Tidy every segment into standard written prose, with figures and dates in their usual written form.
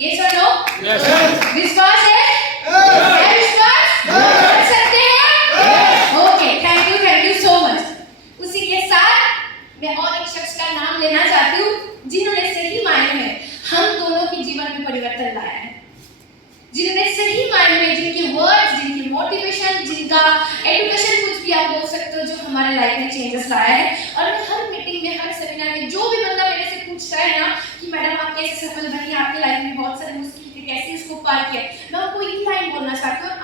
ये सुनो, विश्वास है? विश्वास कर सकते हैं? Okay, thank you so much. उसी के साथ मैं और एक शख्स का नाम लेना चाहती हूँ जिन्होंने सही मायने में हम दोनों के जीवन में परिवर्तन लाया है, जिन्होंने सही मायने में जिनकी वर्ड्स, जिनकी मोटिवेशन, जिनका एजुकेशन, कुछ भी आप बोल सकते हो, जो हमारे लाइफ में चेंजेस लाया है। और मैं हर मीटिंग में, हर सेमिनार में जो भी बंदा मेरे से पूछता है ना कि मैडम आप कैसे सफल बनी, आपके लाइफ में बहुत सारी मुश्किल थी, कैसे इसको पार किया, मैं आपको यही लाइन बोलना चाहती हूँ।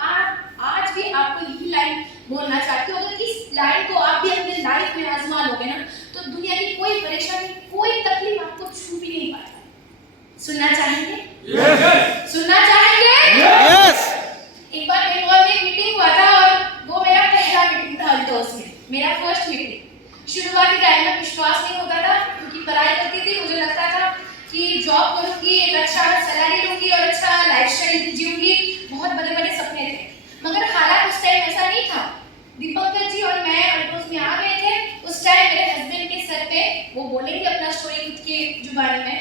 आज भी आपको यही लाइन बोलना चाहती हूँ। अगर इस लाइन को आप भी अपने लाइफ में आजमा लोगे ना, तो दुनिया की कोई परेशानी, कोई तकलीफ आपको छू भी नहीं पाएगा। सुनना चाहेंगे? सुनना चाहेंगे? एक बार बंगाल में एक मीटिंग हुआ था और वो मेरा पहला मीटिंग था अल्टोस में, मेरा फर्स्ट मीटिंग। शुरुआती टाइम में विश्वास नहीं होता था क्योंकि पढ़ाई करती थी, मुझे लगता था कि जॉब करूंगी, एक अच्छा सैलरी लूंगी और अच्छा लाइफस्टाइल जीऊंगी, बहुत बड़े बड़े सपने थे। मगर हालात उस टाइम ऐसा नहीं था। दीपंकर जी और मैं अल्टोस में आ गए थे। उस टाइम मेरे हस्बैंड के सर पे, वो बोलेंगे अपना स्टोरी खुद की जुबानी में,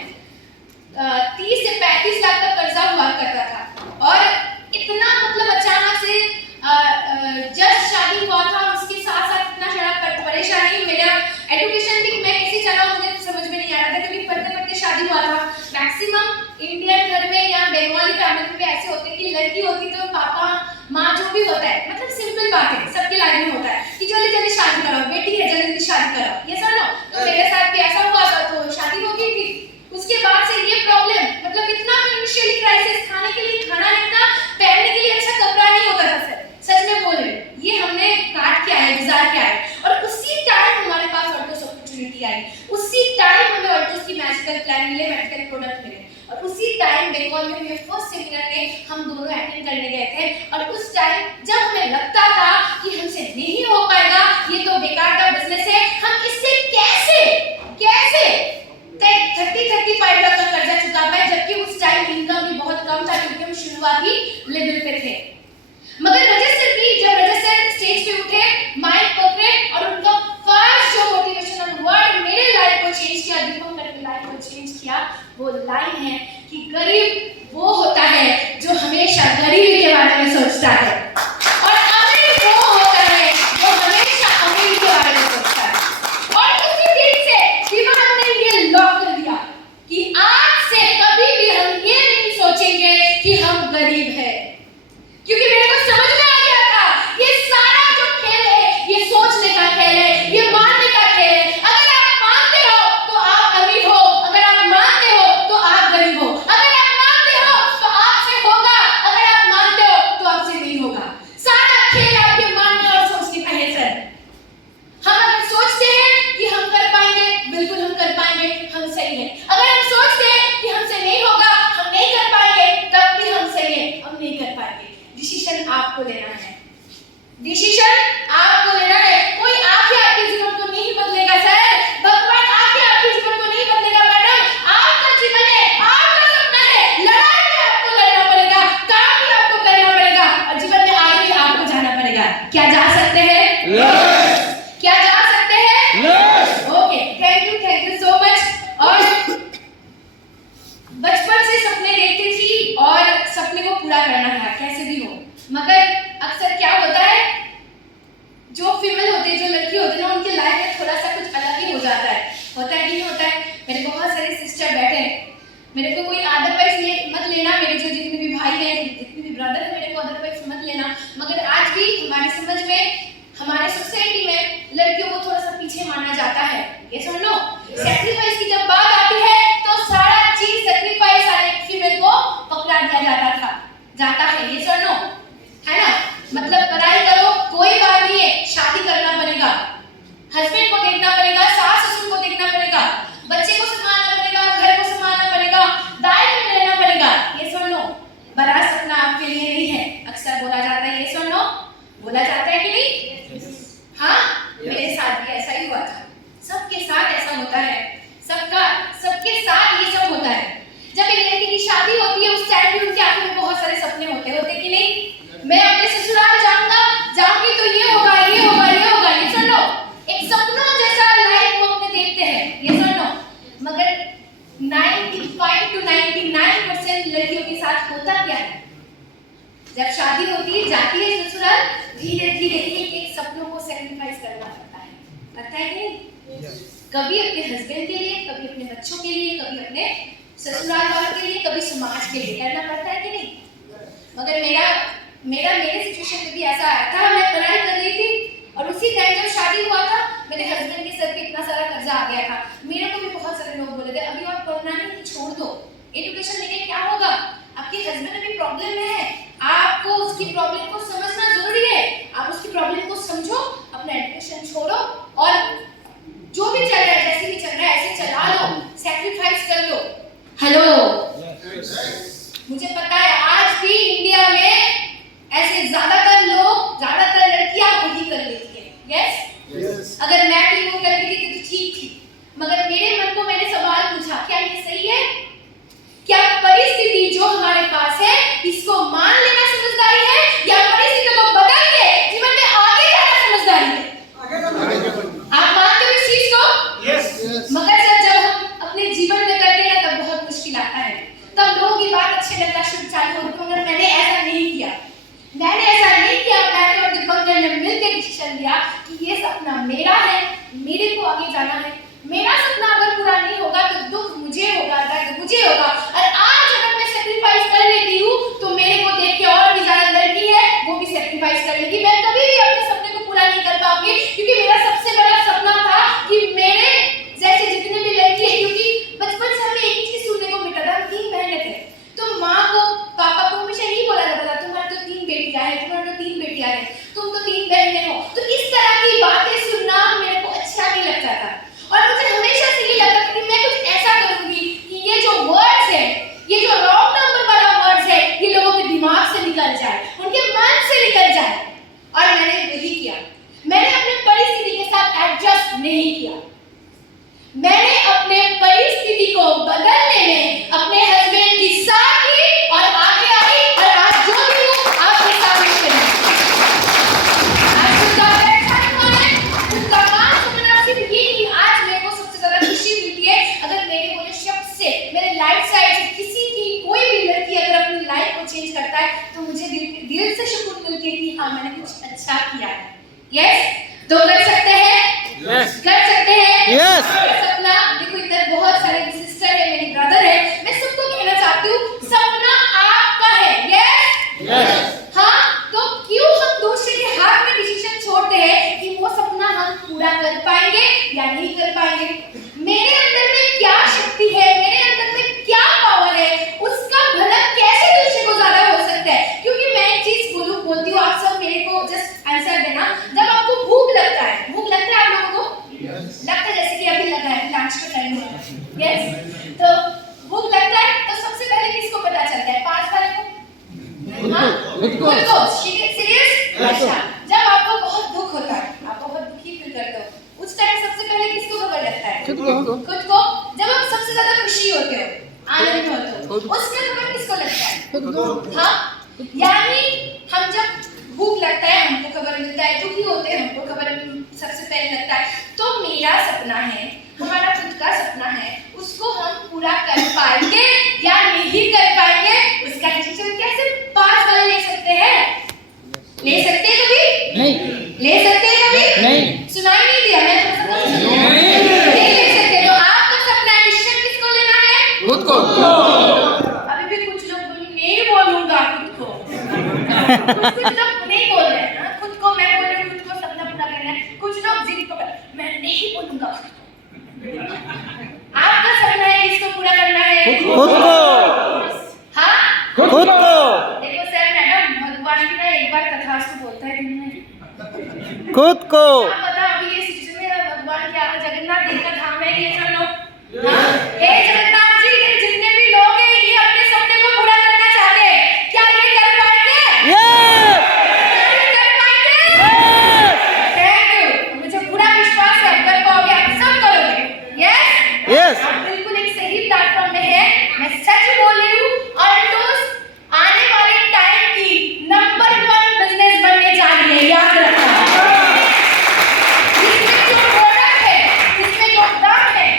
30 से 35 लाख का कर्जा हुआ करता था। और इतना मतलब अचानक से जस्ट शादी हुआ था, उसके साथ साथ इतना सारा परेशानी, मेरा एजुकेशन भी मैं कैसे चलाऊं मुझे समझ में नहीं आ रहा था क्योंकि पढ़ते पढ़ते शादी हुआ था। मैक्सिमम इंडियन घर में या बंगाली फैमिली में ऐसे होते हैं कि लड़की होती तो पापा माँ जो भी होता है, मतलब सिंपल बात है, सबके लाइफ में होता है कि जल्दी जल्दी शादी करो, बेटी है जल्दी शादी करो, ये सुनो। तो मेरे साथ भी ऐसा हुआ था, तो शादी हो गई थी। उसके बाद से ये प्रॉब्लम, मतलब इतना फाइनेंशियल क्राइसिस, खाने के लिए खाना नहीं था, पहनने के लिए अच्छा कपड़ा नहीं होता था सर, सच में बोल रहे, ये हमने काट के आए, गुजार के आए। और उसी टाइम हमारे पास ऑल्टोस अपॉर्चुनिटी आई, उसी टाइम हमें ऑल्टोस की मैजिकल प्लान मिले, मैजिकल प्रोडक्ट मिले। और उसी टाइम बंगाल में मेरे फर्स्ट सेमिनार में हम दोनों अटेंड करने गए थे। और उस टाइम जब हमें लगता था कि हमसे नहीं हो पाएगा, ये तो बेकार का बिजनेस है, हम इससे कैसे 30-35 लाख का कर्जा चुका पाए, जबकि उस टाइम इनकम भी बहुत कम था क्योंकि हम शुरुआती लेवल पे थे। मगर रजत सर स्टेज पे उठे, माइक पकड़े और उनका फर्स्ट जो मोटिवेशनल वर्ड मेरे लाइफ को चेंज किया, दीपंकर की लाइफ को चेंज किया, वो लाइन है कि गरीब वो होता है जो हमेशा गरीबी के बारे में सोचता है, और अमीर वो होता है जो हमेशा अमीर के बारे में सोचता है। और उसी दिन से दिमाग ने ये लॉक कर दिया कि आज से कभी भी हम ये नहीं सोचेंगे कि हम गरीब हैं, क्योंकि मेरे को समझ में आ गया था ये सारा जो खेल है, ये सोचने का खेल है, ये मानने का खेल है। अगर आप मानते हो तो आप अमीर हो, अगर आप मानते हो तो आप गरीब हो, अगर आप मानते हो तो आपसे होगा, अगर आप मानते हो तो आपसे नहीं होगा। सारा खेल आपके मानने और सोचने का है सर। हम अगर सोचते हैं कि हम कर पाएंगे, बिल्कुल हम कर पाएंगे, हम सही है। अगर हम सोचते हैं कि हमसे नहीं होगा, हम नहीं कर पाएंगे, तब भी हम सही है, हम नहीं कर पाएंगे। डिसीजन आपको लेना है, डिसीजन आपको लेना है। कोई आके आपके जीवन को नहीं बदलेगा सर, भगवान आके आपके जीवन को नहीं बदलेगा मैडम। आपका जीवन है, आपका सपना है, लड़ाई भी आपको लड़ना पड़ेगा, काम भी आपको करना पड़ेगा और जीवन में आगे भी आपको जाना पड़ेगा। क्या जा सकते हैं? क्या जा सकते हैं? Okay, thank you so much. और बचपन से सपने देखती थी और सपने को पूरा करना था कैसे भी हो। मगर अक्सर क्या होता है, जो फीमेल होती है, जो लड़की होती है ना, उनके लाइफ में थोड़ा सा कुछ अलग ही हो जाता है। होता है कि नहीं होता है? मेरे बहुत सारे सिस्टर बैठे हैं, मेरे को कोई अदरवाइज मत लेना, मेरे जो जितने भी भाई हैं, जितने भी ब्रदर हैं, मेरे को अदरवाइज मत लेना। मगर आज भी हमारे समझ में, हमारे सोसाइटी में लड़कियों को थोड़ा सा पीछे माना जाता है। ये सुन लो, सैक्रिफाइस की जब बात आती है तो सारा चीज सैक्रिफाइस सारे फीमेल को पकड़ा दिया जाता है। ये सुन लो, है ना? मतलब पढ़ाई करो कोई बात नहीं है, शादी करना पड़ेगा, हस्बैंड को देखना पड़ेगा, सास ससुर को देखना पड़ेगा, बच्चे को संभालना पड़ेगा, घर को संभालना पड़ेगा, दायित्व में रहना पड़ेगा। ये सुन लो, बड़ा सपना आपके लिए नहीं है। अक्सर बोला जाता है, ये सुन लो, बोला जाता है कि नहीं? हाँ, मेरे साथ भी ऐसा ही हुआ था, सबके साथ ऐसा कभी अपने हस्बैंड के लिए, कभी अपने बच्चों के लिए, कभी अपने ससुराल वालों के लिए, कभी समाज के लिए करना पड़ता है कि नहीं? मगर मेरे सिचुएशन में भी ऐसा आया था। मैं पढ़ाई कर रही थी और उसी टाइम जब शादी हुआ था मेरे हस्बैंड के सर पे इतना सारा कर्जा आ गया था। मेरे को भी बहुत सारे लोग बोले थे अभी आप पढ़ना नहीं, छोड़ दो, एजुकेशन लेके क्या होगा, आपके हस्बैंड अभी प्रॉब्लम में है, आपको उसकी प्रॉब्लम को समझना जरूरी है, आप उसकी प्रॉब्लम को समझो, अपना एजुकेशन छोड़ो और जो भी चल रहा है, जैसे भी चल रहा है ऐसे चला लो, सैक्रिफाइस कर लो। हेलो, मुझे पता है आज भी इंडिया में ऐसे ज्यादातर लड़कियां वही कर लेती है। यस, अगर मैं भी वो कर लेती तो ठीक थी, मगर मेरे मन को मैंने सवाल पूछा, क्या ये सही है? क्या परिस्थिति जो हमारे पास है इसको मान लेना समझदारी है या परिस्थिति को बदल के जीवन में आगे जाना समझदारी है? आप मानते हो इस चीज को? यस। मगर जब हम अपने जीवन में करते हैं तब बहुत मुश्किल आता है, तब लोगों की बात अच्छे लगना शुरू चालू होती है। मगर मैंने ऐसा नहीं किया। मैंने और दीपंकर ने मिलकर डिसीजन लिया कि ये सपना मेरा है, मेरे को आगे जाना है। मेरा सपना अगर पूरा नहीं होगा तो दुख मुझे होगा, दर्द मुझे होगा। और आज अगर मैं सैक्रिफाइस कर लेती हूँ तो मेरे को देख के और भी ज्यादा लड़की है वो भी सैक्रिफाइस कर लेगी। मैं कभी भी अपने सपने को पूरा नहीं कर पाऊंगी, क्योंकि मेरा सबसे बड़ा सपना था कि मेरे जैसे जितने भी लड़की है, क्योंकि बचपन से हमें एक चीज सुनने को मिलता था, 3 बहनें थे, तो माँ को पापा को हमेशा यही बोला जाता था तुम्हारे तो 3 बेटियां हैं, तुम्हारे तो 3 बेटियां हैं, तुम तो 3 बहनें हो। तो इस तरह की बातें सुनना मेरे को अच्छा नहीं लगता था और मुझे हमेशा से ये लगता था कि मैं कुछ ऐसा करूंगी कि ये जो वर्ड्स है, ये जो रॉन्ग नंबर वाला वर्ड्स है, ये लोगों के दिमाग से निकल जाए, उनके मन से निकल जाए। और मैंने वही किया। मैंने अपने परिस्थिति के साथ एडजस्ट नहीं किया। मैंने अपने परिस्थिति को बदलने में अपने हस्बैंड की साथ दी और आगे आई और आज जो भी हूँ आपके सामने खड़ी हूँ। आज खुदा मान समझना सिर्फ ये नहीं, आज मेरे को सबसे ज्यादा खुशी मिलती है अगर मेरे बोले शब्द से, मेरे लाइफ साइड से किसी की कोई भी लड़की अगर अपनी लाइफ को चेंज करता है तो मुझे दिल से शुक्र मिलती है कि हाँ मैंने कुछ अच्छा किया है। यस, तो कर सकते हैं? यस। कर सकते हैं? यस। सपना, देखो इधर बहुत सारे सिस्टर है, मेरी ब्रदर है, मैं सबको कहना चाहती हूँ सपना आपका है। Yes, yes. हाँ, तो क्यों हम दूसरे के हाथ में डिसीजन छोड़ते हैं कि वो सपना हम पूरा कर पाएंगे या नहीं कर पाएंगे? मेरे अंदर में क्या शक्ति है, मेरे अंदर में क्या पावर है, उसका भला कैसे दूसरे को ज्यादा हो सकता है? क्योंकि मैं एक चीज बोलती हूँ, आप सब मेरे को जस्ट आंसर देना। जब आपको भूख लगता है, भूख लगता है आप लोगों को? लगता है जैसे कि अभी लगा है, लंच का टाइम हुआ है। यस, तो भूख लगता है तो सबसे पहले किसको पता चलता है? पास वाले को? हाँ, खुद को। सीरियस? अच्छा, जब आपको बहुत दुख होता है, आप बहुत दुखी फील करते हो, उस टाइम सबसे पहले किसको खबर लगता है? खुद को। जब आप सबसे ज्यादा खुशी होते हो, आनंद में होते हो, उसमें खबर किसको लगता है? हाँ, यानी हम जब भूख लगता है हमको खबर मिलता है, दुखी होते हैं हमको खबर सबसे पहले लगता है। तो मेरा सपना है, हमारा खुद का सपना है, उसको हम पूरा कर पाएंगे या नहीं कर पाएंगे उसका डिसीजन कैसे पास वाले ले सकते हैं? ले सकते हैं कभी? नहीं। ले सकते हैं कभी? नहीं। सुनाई नहीं दिया, मैं थोड़ा सा नहीं ले सकते। तो आपका सपना डिसीजन किसको लेना है? खुद को। अभी भी कुछ लोग नहीं बोलूंगा खुद को। कुछ लोग नहीं बोल रहे हैं ना, खुद को मैं बोल रही हूँ, खुद को सपना पूरा करना है। कुछ लोग जिद पकड़, मैं नहीं बोलूंगा। आपका सपना है किसको पूरा करना है? खुद को। हाँ, खुद को। देखो सर मैडम, भगवान भी ना एक बार तथास्तु बोलता है दिन में। खुद को। आप पता अभी ये सिचुएशन में भगवान क्या जगन्नाथ जी का धाम है, ये सब लोग, हाँ, हे जगन्नाथ जी के जितने भी लोग हैं ये अपने सपने को पूरा करना चाहते हैं, क्या ये कर पाएंगे? यस। कर पाएंगे? थैंक यू, मुझे पूरा विश्वास है आप कर पाओगे, आप सब करोगे। Yes, yes. आप बिल्कुल एक सही प्लेटफॉर्म में है, मैं सच बोल रही हूँ। और दोस्त, आने वाले टाइम की नंबर 1 बिजनेस बनने जा रही है, याद रखना। इसमें जो प्रोडक्ट है, इसमें जो दाम है,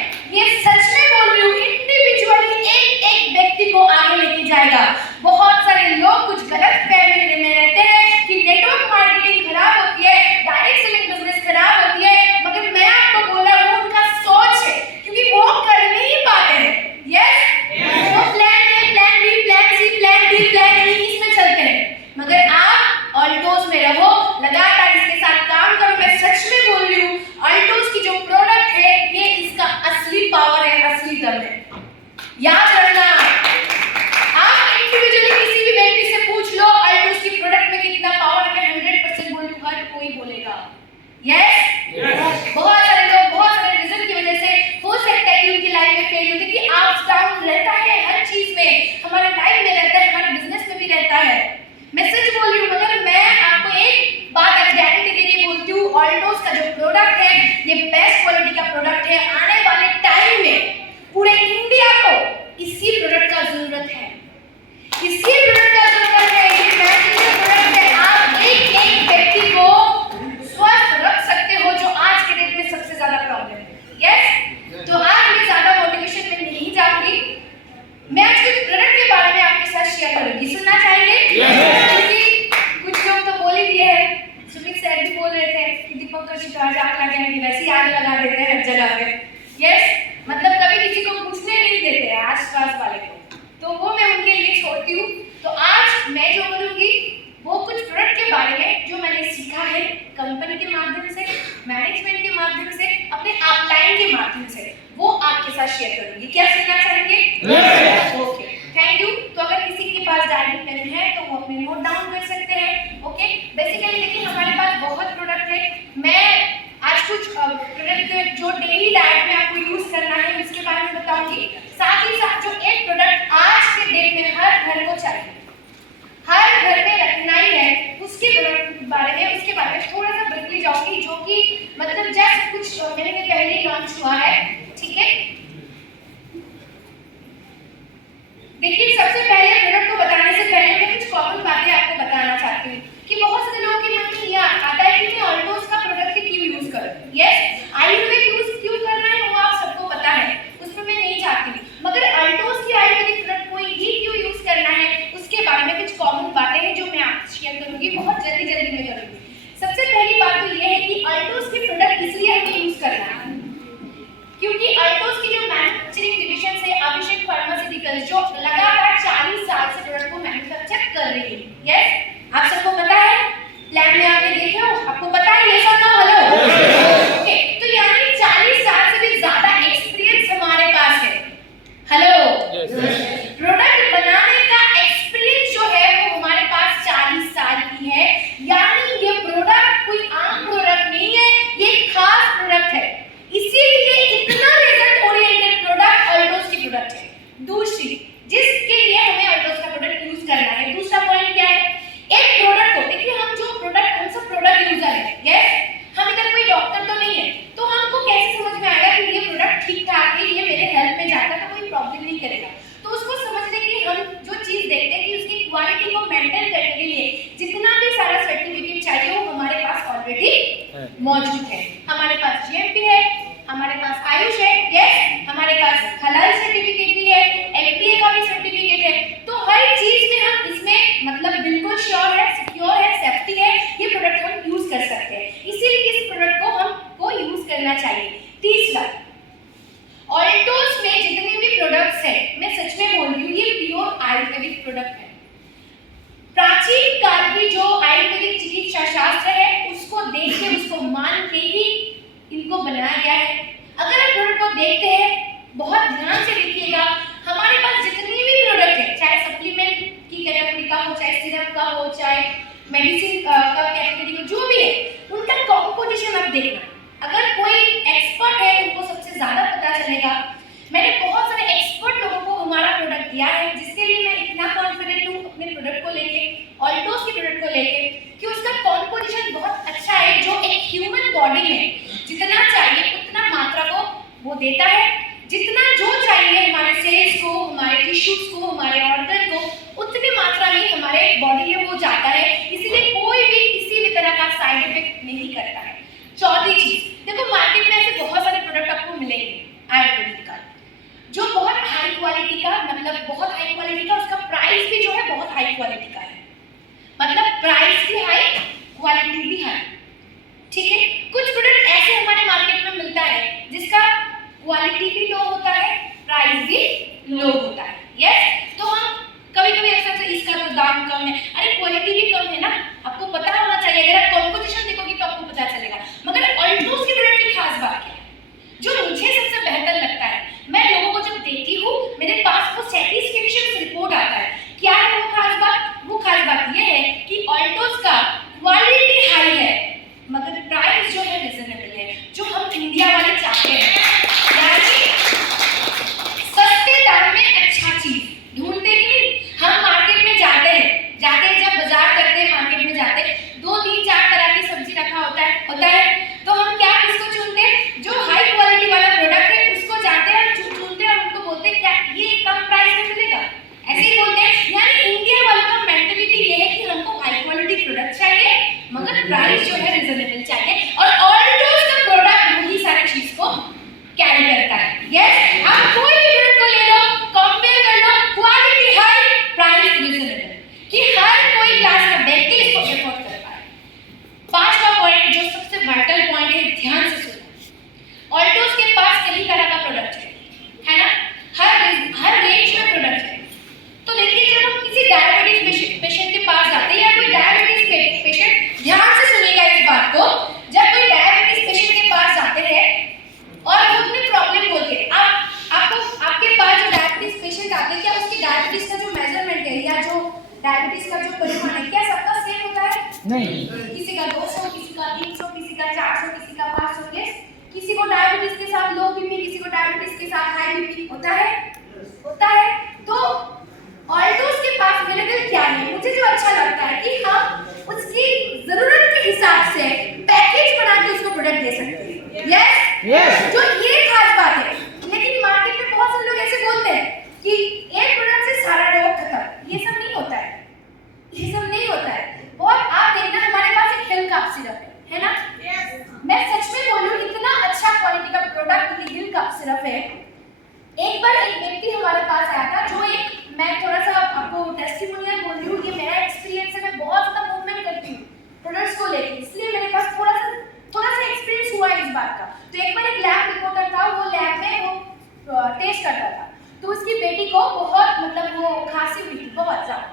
ये बेस्ट क्वालिटी का प्रोडक्ट है। आने वाले टाइम में पूरे इंडिया को इसी प्रोडक्ट का जरूरत है, इसी प्रोडक्ट का जरूरत है। ये बेस्ट प्रोडक्ट है। आप एक एक व्यक्ति को स्वस्थ रख सकते हो, जो आज के डेट में सबसे ज्यादा प्रॉब्लम है। यस, तो आज मैं ज्यादा मोटिवेशन में नहीं जाऊंगी, मैं आज कुछ प्रोडक्ट के बारे में आपके साथ शेयर करूंगी। सुनना चाहेंगे? क्योंकि कुछ लोग तो बोल ही दिए हैं, सुमित सर भी बोल रहे थे कि दीपक तो शिकायत आग लगाएंगे, वैसे ही आग लगा देते हैं हर जगह पे। यस, मतलब कभी किसी को पूछने नहीं देते हैं आसपास वाले को, तो वो मैं उनके लिए छोड़ती हूँ। तो आज मैं जो बोलूँगी वो कुछ प्रोडक्ट के बारे में जो मैंने सीखा है कंपनी के माध्यम से, मैनेजमेंट के माध्यम से, अपने अपलाइन के माध्यम से, वो आपके साथ शेयर करूंगी। क्या सुनना चाहेंगे? Okay, thank you. तो अगर किसी के पास डायरी पेन है तो वो अपने नोट डाउन कर सकते हैं। ओके, बेसिकली देखिए हमारे पास बहुत प्रोडक्ट है। मैं आज कुछ प्रोडक्ट जो डेली डाइट में आपको यूज करना है उसके बारे में बताऊंगी। साथ ही साथ जो एक प्रोडक्ट आज के डेट में हर घर को चाहिए, हर घर में रखना ही है, उसके बारे में थोड़ा सा ब्रीफली जाऊंगी, जो कि मतलब जस्ट कुछ महीने पहले ही लॉन्च हुआ है। ठीक है, देखिए सबसे पहले प्रोडक्ट को बताने से पहले मैं कुछ कॉमन बातें आपको बताना चाहती हूँ कि बहुत सारे लोगों के मन में ये आता है कि मैं ऑल्टोस का प्रोडक्ट क्यों यूज करूँ। यस, आयुर्वेद यूज क्यों करना है वो आप सबको पता है, उस पर मैं नहीं चाहती, मगर ऑल्टोस की आयुर्वेदिक प्रोडक्ट को ही क्यों यूज करना है उसके बारे में कुछ कॉमन बातें हैं जो मैं आपसे शेयर करूंगी, बहुत जल्दी में करूंगी। सबसे पहली बात तो ये है कि ऑल्टोस के प्रोडक्ट इसलिए हमें यूज करना है क्योंकि ऑल्टोस की जो मैन्युफैक्चरिंग डिवीजन है अभिषेक फार्मास्यूटिकल्स, जो लगातार 40 साल से प्रोडक्ट को मैन्युफैक्चर कर रही है। यस, आप सबको पता है, लैब में आपने देखे हो, आपको पता है ये सब ना? हेलो, ओके, तो यानी 40 साल से भी ज्यादा एक्सपीरियंस हमारे पास है। हेलो, प्रोडक्ट बनाने का एक्सपीरियंस जो है वो हमारे पास 40 साल की है, यानी ये प्रोडक्ट कोई आम प्रोडक्ट नहीं है, ये खास प्रोडक्ट है, इसीलिए इतना रिजल्ट ओरिएंटेड प्रोडक्ट ऑल्टोस की प्रोडक्ट है। दूसरी, जिसके लिए हमें ऑल्टोस का प्रोडक्ट यूज करना है, दूसरा पॉइंट क्या है? एक प्रोडक्ट को देखिए, हम सब प्रोडक्ट यूजर हैं। यस, हम इधर कोई डॉक्टर तो नहीं है, तो हमको कैसे समझ में आएगा कि ये प्रोडक्ट ठीक ठाक है, ये मेरे हेल्थ में जाएगा तो कोई प्रॉब्लम नहीं करेगा। तो उसको समझने के लिए हम जो चीज देखते हैं कि उसकी क्वालिटी को मेंटेन करने के लिए जितना भी सारा सर्टिफिकेट चाहिए वो हमारे पास ऑलरेडी मौजूद है। हमारे पास जीएमपी है, हमारे पास आयुष है, यस, हमारे पास हलाल सर्टिफिकेट भी है, एफडीए का भी सर्टिफिकेट है। तो हर चीज में हम इसमें मतलब बिल्कुल श्योर है, सिक्योर है, सेफ्टी है, ये प्रोडक्ट हम यूज कर सकते हैं, इसीलिए इस प्रोडक्ट को हमको यूज करना चाहिए। तीसरा, ऑल्टोस में जितने भी प्रोडक्ट्स हैं, मैं सच में बोल रही हूँ, ये प्योर आयुर्वेदिक प्रोडक्ट है। प्राचीन काल की जो आयुर्वेदिक चिकित्सा शास्त्र है उसको देख के, उसको मान के ही इनको बनाया गया है। अगर आप प्रोडक्ट को देखते हैं, बहुत ध्यान से देखिएगा, हमारे पास जितनी भी प्रोडक्ट है, चाहे सप्लीमेंट की कैटेगरी का हो, चाहे सिरप का हो, चाहे मेडिसिन का कैटेगरी हो, जो भी है, उनका कॉम्पोजिशन आप देखना। अगर कोई एक्सपर्ट है उनको सबसे ज्यादा पता चलेगा। मैंने बहुत सारे एक्सपर्ट लोगों को हमारा प्रोडक्ट दिया है, जिसके लिए मैं इतना कॉन्फिडेंट हूँ अपने प्रोडक्ट को लेके, ऑल्टोस के प्रोडक्ट को लेके, कि उसका कॉम्पोजिशन बहुत अच्छा है, जो एक ह्यूमन बॉडी में जितना चाहिए उतना मात्रा को वो देता है, जितना जो चाहिए हमारे सेल्स को, हमारे टिश्यूज को, हमारे ऑर्गन को, उतनी मात्रा में हमारे बॉडी में वो जाता है, इसलिए कोई भी किसी भी तरह का साइड इफेक्ट नहीं करता है। चौथी चीज, देखो मार्केट में ऐसे बहुत सारे प्रोडक्ट आपको मिलेंगे आयुर्वेदिक का, जो बहुत हाई क्वालिटी का, मतलब बहुत हाई क्वालिटी का, उसका प्राइस भी जो है बहुत हाई क्वालिटी का है, मतलब प्राइस भी हाई, क्वालिटी भी हाई। ठीक है, कुछ प्रोडक्ट ऐसे हमारे मार्केट में मिलता है जिसका क्वालिटी भी लो होता है, प्राइस भी लो होता है। यस, तो हम कभी-कभी ऐसा से इसका तो दाम कम है, अरे क्वालिटी भी कम है ना, आपको पता होना चाहिए। अगर आप कॉम्पोजिशन देखोगे तो आपको पता चलेगा। मगर ऑल्टोस के प्रोडक्ट की खास बात क्या है, जो मुझे सबसे बेहतर लगता है, मैं लोगों को जब देखती हूँ मेरे पास वो सैटिस्फैक्शन रिपोर्ट आता है। क्या है वो खास बात? वो खास बात ये है कि ऑल्टोस का क्वालिटी हाई है, मगर प्राइस जो है रिजनेबल है, जो हम इंडिया वाले चाहते हैं, यानी सस्ते दाम में अच्छा चीज ढूंढते ही नहीं। हम मार्केट में जाते हैं जब बाजार करते हैं, मार्केट में जाते हैं, 2 3 4 तरह की सब्जी रखा होता है, तो हम क्या किसको चुनते हैं? Yes. जो ये खास बात है। लेकिन मार्केट में बहुत सारे लोग ऐसे बोलते हैं कि एक प्रोडक्ट से सारा रोग खत्म। ये सब नहीं होता है, ये सब नहीं होता है। बहुत आप देखना हमारे पास एक हिल कप सिरप है ना? मैं सच में बोलूं इतना अच्छा क्वालिटी का प्रोडक्ट ये हिल कप सिरप है। एक बार एक व्यक्ति हमारे पास आया था जो एक मैं थोड़ा सा आपको टेस्टिमोनियल बोल रही हूँ, ये मेरा एक्सपीरियंस है। मैं बहुत ज़्यादा मूवमेंट करती हूँ प्रोडक्ट्स को लेके, इसलिए मेरे पास थोड़ा सा एक्सपीरियंस हुआ है इस बात का। तो एक बार एक लैब रिपोर्टर था, वो लैब में वो टेस्ट करता था, तो उसकी बेटी को बहुत मतलब वो खांसी हुई थी बहुत ज़्यादा।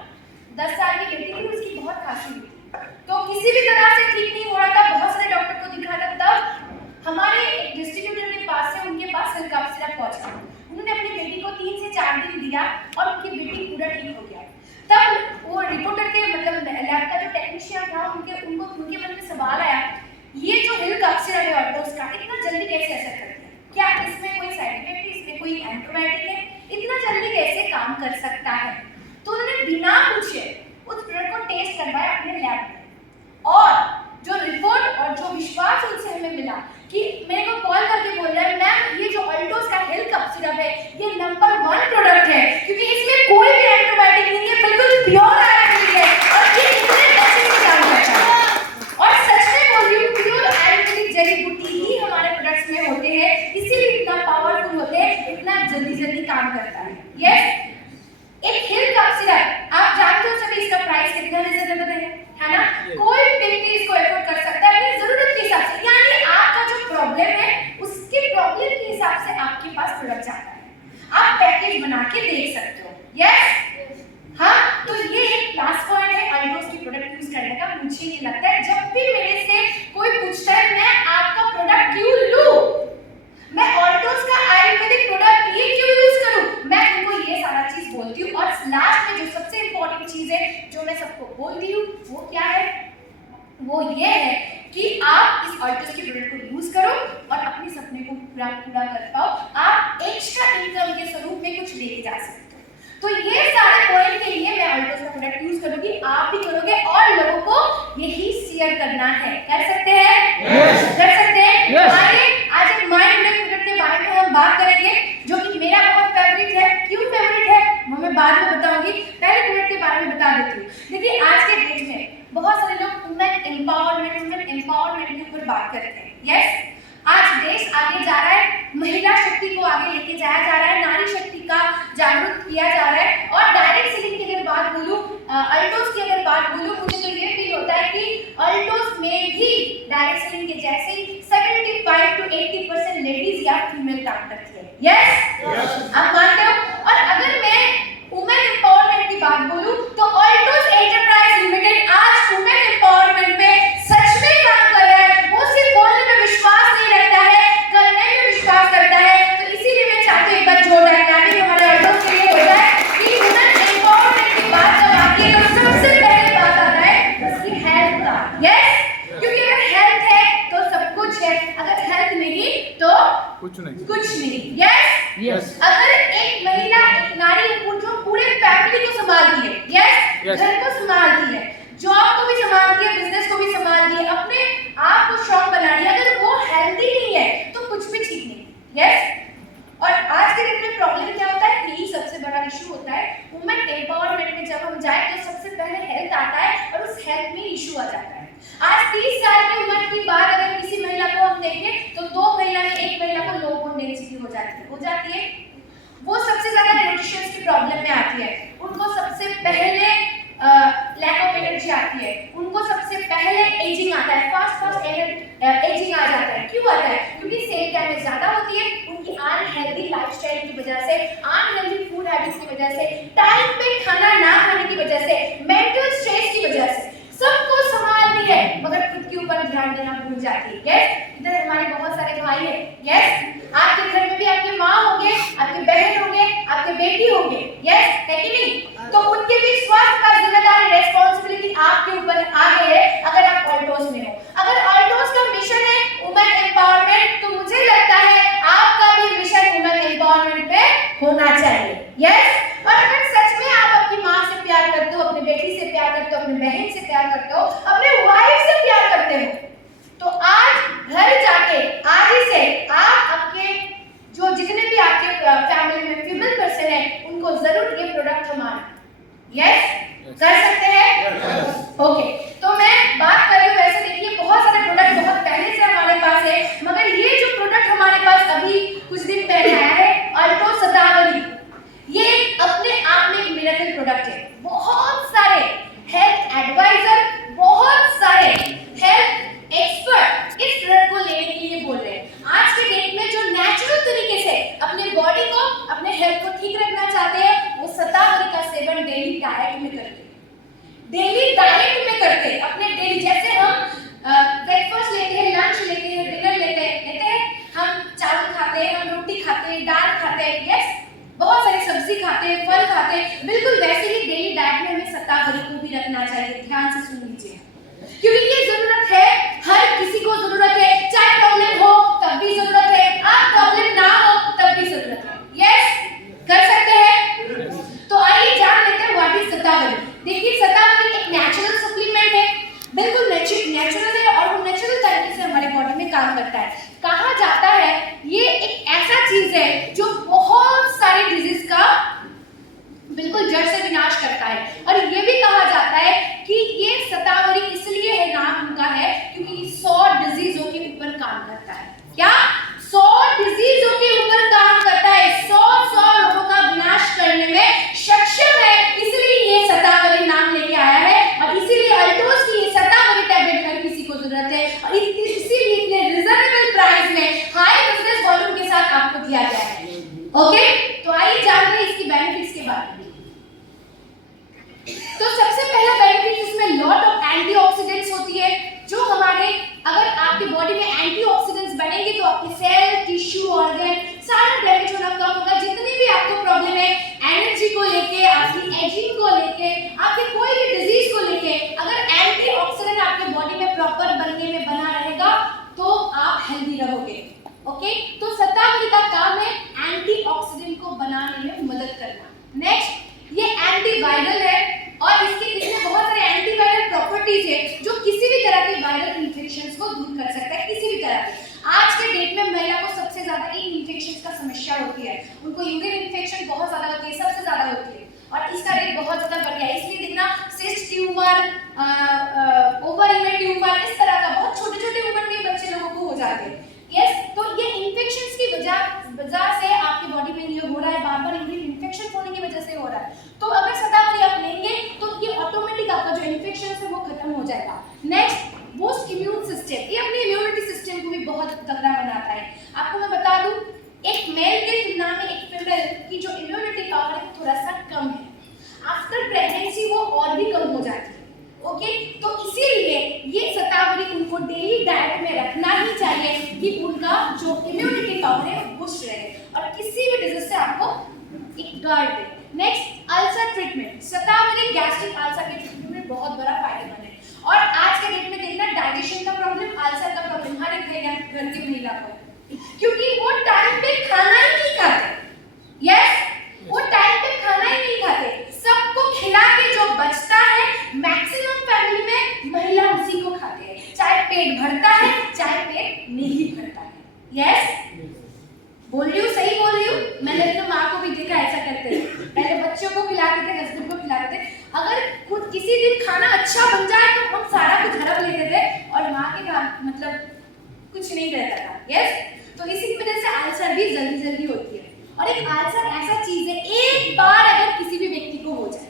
10 साल की बेटी थी, उसकी बहुत खांसी हुई थी, तो किसी भी तरह से ठीक नहीं हो रहा था। बहुत सारे डॉक्टर को दिखा था, तब हमारे एक डिस्ट्रीब्यूटर के पास से उनके पास हिल कप सिरप पहुंचा। उन्होंने अपनी बेटी को 3 से 4 दिन दिया और उनकी बेटी पूरा ठीक हो गया। तब वो रिपोर्टर के मतलब लैब का जो टेक्नीशियन था, उनके मन में सवाल आया, ये जो हिल कप सिरप है ऑल्टोस का इतना जल्दी कैसे असर करता है? क्या इसमें कोई साइड इफेक्ट है? इसमें कोई एंटीबायोटिक है? इतना जल्दी कैसे काम कर सकता है? तो उन्होंने बिना पूछे उस प्रोडक्ट को टेस्ट करवाया अपने लैब में, और जो रिपोर्ट और जो विश्वास उनसे हमें मिला कि मेरे को कॉल करके बोल रहा है, मैम ये जो ऑल्टोस का हिल कप सिरप है ये नंबर 1 प्रोडक्ट है, क्योंकि इसमें कोई भी एंटीबायोटिक नहीं है, बिल्कुल प्योर आयुर्वेदिक है और ये इतने अच्छे से काम करता है। और सच में बोल रही हूँ, प्योर आयुर्वेदिक जड़ी बूटी ही हमारे प्रोडक्ट्स में होते हैं, इसीलिए इतना पावरफुल होते हैं, इतना जल्दी काम करता है। यस, एक हिल कप सिरप आप जानते हो सभी, इसका प्राइस कितना रिजनेबल है ना? कोई भी व्यक्ति इसको अफोर्ड कर सकता है अपनी जरूरत के हिसाब से, यानी आपका जो प्रॉब्लम है उसके प्रॉब्लम के हिसाब से आपके पास प्रोडक्ट आता है। आप पैकेज बना के देख सकते हो। यस, हाँ, तो ये एक प्लस पॉइंट है ऑल्टोस की प्रोडक्ट यूज करने का। मुझे ये लगता है जब भी मेरे से कोई पूछता है मैं आपका प्रोडक्ट क्यों लूं, मैं ऑल्टोस का आयुर्वेदिक प्रोडक्ट ये क्यों यूज करूं, मैं उनको ये सारा चीज बोलती हूँ। और लास्ट में जो सबसे इंपॉर्टेंट चीज है जो मैं सबको बोलती हूँ वो क्या है, वो ये है कि आप इस ऑल्टोस के प्रोडक्ट को यूज करो और अपने सपने को पूरा कर पाओ। आप एक्स्ट्रा इनकम के स्वरूप में कुछ लेके जा सकते हो। तो ये सारे पॉइंट के लिए मैं ऑल्टोस का प्रोडक्ट यूज करूंगी, आप भी करोगे और लोगों को यही शेयर करना है। कर सकते हैं? Yes. कर सकते हैं? Yes. आज एक माइंड ब्लोइंग प्रोडक्ट के बारे में हम बात करेंगे जो कि मेरा बहुत फेवरेट है। क्यों फेवरेट है वो मैं बाद में बताऊंगी, पहले प्रोडक्ट के बारे में बता देती हूँ। देखिए आज के डेट में बहुत सारे लोग वुमेन एम्पावरमेंट के ऊपर बात करते हैं। यस, आज देश आगे जा रहा है, महिला शक्ति को आगे लेके जाया जा रहा है, नारी शक्ति का जागरूक किया जा रहा है। और डायरेक्ट सेलिंग की अगर बात बोलूं, ऑल्टोस की अगर बात बोलूं, मुझे तो ये फील होता है कि ऑल्टोस में भी डायरेक्ट सेलिंग के जैसे ही 75 to 80% लेडीज या फीमेल काम करती है। यस, आप मानते हो? और अगर मैं वुमेन एम्पावरमेंट की बात बोलूं तो ऑल्टोस एंटरप्राइज लिमिटेड आज वुमेन एम्पावरमेंट पे सच में काम कर रहा है। वो सिर्फ बोलने में विश्वास नहीं रखता है, करने में विश्वास करता है। तो इसीलिए मैं चाहती हूँ एक बार जोर डायनामिक हमारे ऑल्टोस के लिए हो जाए कि वुमेन एम्पावरमेंट की बात जब आती है तो सबसे पहले बात आता है उसकी हेल्थ का। यस, क्योंकि अगर हेल्थ है तो सब कुछ है, अगर हेल्थ नहीं तो कुछ नहीं। यस, अगर एक महिला, एक नारी जो पूरे फैमिली को संभालती है, यस, घर को संभालती है, जॉब को भी संभालती है, बिजनेस को भी संभालती है, अपने आप को स्ट्रांग बना रही है, अगर वो हेल्दी नहीं है तो कुछ भी ठीक नहीं। यस, और आज के दिन में प्रॉब्लम क्या होता है, यही सबसे बड़ा इशू होता है। वुमेन एम्पावरमेंट में जब हम जाए तो सबसे पहले हेल्थ आता है और उस हेल्थ में इशू आ जाता है। आज 30 साल की उम्र की बात अगर किसी महिला को हम देखें तो 2 महिला में 1 महिला को लो बोन डेंसिटी हो जाती है। वो सबसे ज्यादा न्यूट्रिशन की प्रॉब्लम में आती है, उनको सबसे पहले लैक ऑफ एनर्जी आती है, उनको सबसे पहले एजिंग आता है, फास्ट एजिंग आ जाता है। क्यों आता है? क्योंकि सेल डैमेज ज्यादा होती है, उनकी अनहेल्दी लाइफस्टाइल की वजह से, अनहेल्दी फूड हैबिट्स की वजह से, टाइम पे खाना ना खाने की वजह से, मेंटल स्ट्रेस की वजह से, सबको संभालती है मगर खुद के ऊपर ध्यान देना भूल जाती है। यस, इधर हमारे बहुत सारे भाई हैं। यस, आपके घर में भी आपके माँ होंगे, आपके बहन होंगे, आपके बेटी होंगे। यस, है कि नहीं? तो उनके भी स्वास्थ्य का जिम्मेदारी, रिस्पांसिबिलिटी आपके ऊपर आ गई है अगर आप ऑल्टोस में हो। अगर ऑल्टोस का मिशन है वुमेन एम्पावरमेंट, तो मुझे लगता है आपका भी मिशन वुमेन एम्पावरमेंट पे होना चाहिए। यस, और अगर सच में आप अपनी माँ से प्यार करते हो, अपनी बेटी से प्यार करते हो, अपनी बहन से प्यार करते हो, अपने वाइफ से प्यार करते हो, तो आज घर जाके आज ही से आप खाते हैं, फल खाते हैं, बिल्कुल वैसे ही डेली डाइट में हमें शतावरी को भी रखना चाहिए। ध्यान से सुन लीजिए, क्योंकि ये जरूरत है, हर किसी को जरूरत है, चाहे प्रॉब्लम हो तब भी जरूरत है, आप प्रॉब्लम ना हो तब भी जरूरत है। यस, कर सकते हैं। तो आइए जान लेते हैं व्हाट इज शतावरी। देखिए, शतावरी एक नेचुरल सप्लीमेंट है, बिल्कुल नेचुरल है और वो नेचुरल तरीके से हमारे बॉडी में काम करता है। कहा जाता है ये एक ऐसा चीज है जो बहुत सारी डिजीज का बिल्कुल जड़ से विनाश करता है। और ये भी कहा जाता है कि ये शतावरी इसलिए है, नाम उनका है, क्योंकि 100 डिजीजों के ऊपर काम करता है। क्या? 100 डिजीजों के ऊपर काम करता है, 100 लोगों का विनाश करने में सक्षम है, इसलिए ये शतावरी नाम लेके आया है। और इसीलिए अल्टोस की ये शतावरी टैबलेट हर किसी को जरूरत है और इसीलिए इतने रिजनेबल प्राइस में हाई बिजनेस वॉल्यूम के साथ आपको दिया गया है। ओके, तो आइए जानते हैं इसकी बेनिफिट्स के बारे में। तो सबसे पहला बेनिफिट इसमें लॉट ऑफ एंटीऑक्सीडेंट्स होती है, जो हमारे, अगर आपकी बॉडी में एंटीऑक्सीडेंट्स बढ़ेंगे तो आपके सेल, टिश्यू, ऑर्गन सारा डैमेज होना कम होगा। जितनी भी आपको प्रॉब्लम है एनर्जी को लेके, आपकी एजिंग को लेके, आपके कोई भी डिजीज को लेके, अगर एंटीऑक्सीडेंट आपके बॉडी में प्रॉपर बनने में बना रहेगा तो आप हेल्दी रहोगे। ओके, तो शतावरी का काम है एंटीऑक्सीडेंट को बनाने में मदद करना। नेक्स्ट, ये एंटीवायरल है और इसमें बहुत सारे एंटीवायरल प्रॉपर्टीज है जो किसी भी तरह के वायरल इन्फेक्शंस को दूर कर सकता है, किसी भी तरह के। आज के डेट में महिला को सबसे ज्यादा इन इन्फेक्शंस का समस्या होती है, उनको यूरिन इन्फेक्शन बहुत ज्यादा होती है, सबसे ज्यादा होती है और इसका रेट बहुत ज्यादा बढ़ गया है। इसलिए देखना, सिस्ट ट्यूमर, ओवरी में ट्यूमर, इस तरह का बहुत छोटे-छोटे उम्र में बच्चे लोगों को हो जाते हैं। यस, तो ये इन्फेक्शंस की वजह से आपकी बॉडी में ये हो रहा है, बार-बार यूरिन इन्फेक्शन होने की वजह से हो रहा है। तो अगर शतावरी आप लेंगे तो ये ऑटोमेटिक आपका जो इन्फेक्शन है वो खत्म हो जाएगा। नेक्स्ट, बूस्ट इम्यून सिस्टम, ये अपने इम्यूनिटी सिस्टम को भी बहुत तगड़ा बनाता है। आपको मैं बता दूं, एक मेल के तुलना में एक फीमेल की जो इम्यूनिटी पावर है थोड़ा सा कम है। आफ्टर प्रेगनेंसी वो और भी कम हो जाती है। ओके, तो इसीलिए ये शतावरी उनको डेली डाइट में रखना ही चाहिए कि उनका जो इम्यूनिटी पावर है वो बूस्ट रहे और किसी भी डिजीज से आपको एक गार्ड दे। Next, ulcer treatment. Shatavari gastric ulcer के ट्रीटमेंट में बहुत बड़ा फायदेमंद है और आज के डेट में देखना, डाइजेशन का प्रॉब्लम, अल्सर का प्रॉब्लम हर एक घर की महिला को, क्योंकि वो टाइम पे खाना ही नहीं खाते। यस, वो टाइम पे खाना ही नहीं खाते, सबको खिला के जो बचता है मैक्सिमम फैमिली में महिला उसी को खाते हैं, चाहे पेट भरता है चाहे पेट नहीं भरता है। यस, बोल रही हूँ, सही बोल रही हूँ? मैंने अपनी माँ को भी देखा ऐसा करते हैं, पहले बच्चों को खिलाते थे, हस्बैंड को खिलाते थे, अगर खुद किसी दिन खाना अच्छा बन जाए तो हम सारा कुछ हड़प लेते थे और माँ के मतलब कुछ नहीं रहता था। यस, तो इसी वजह से अल्सर भी जल्दी होती है। और एक अल्सर ऐसा चीज है, एक बार अगर किसी भी व्यक्ति को हो जाए,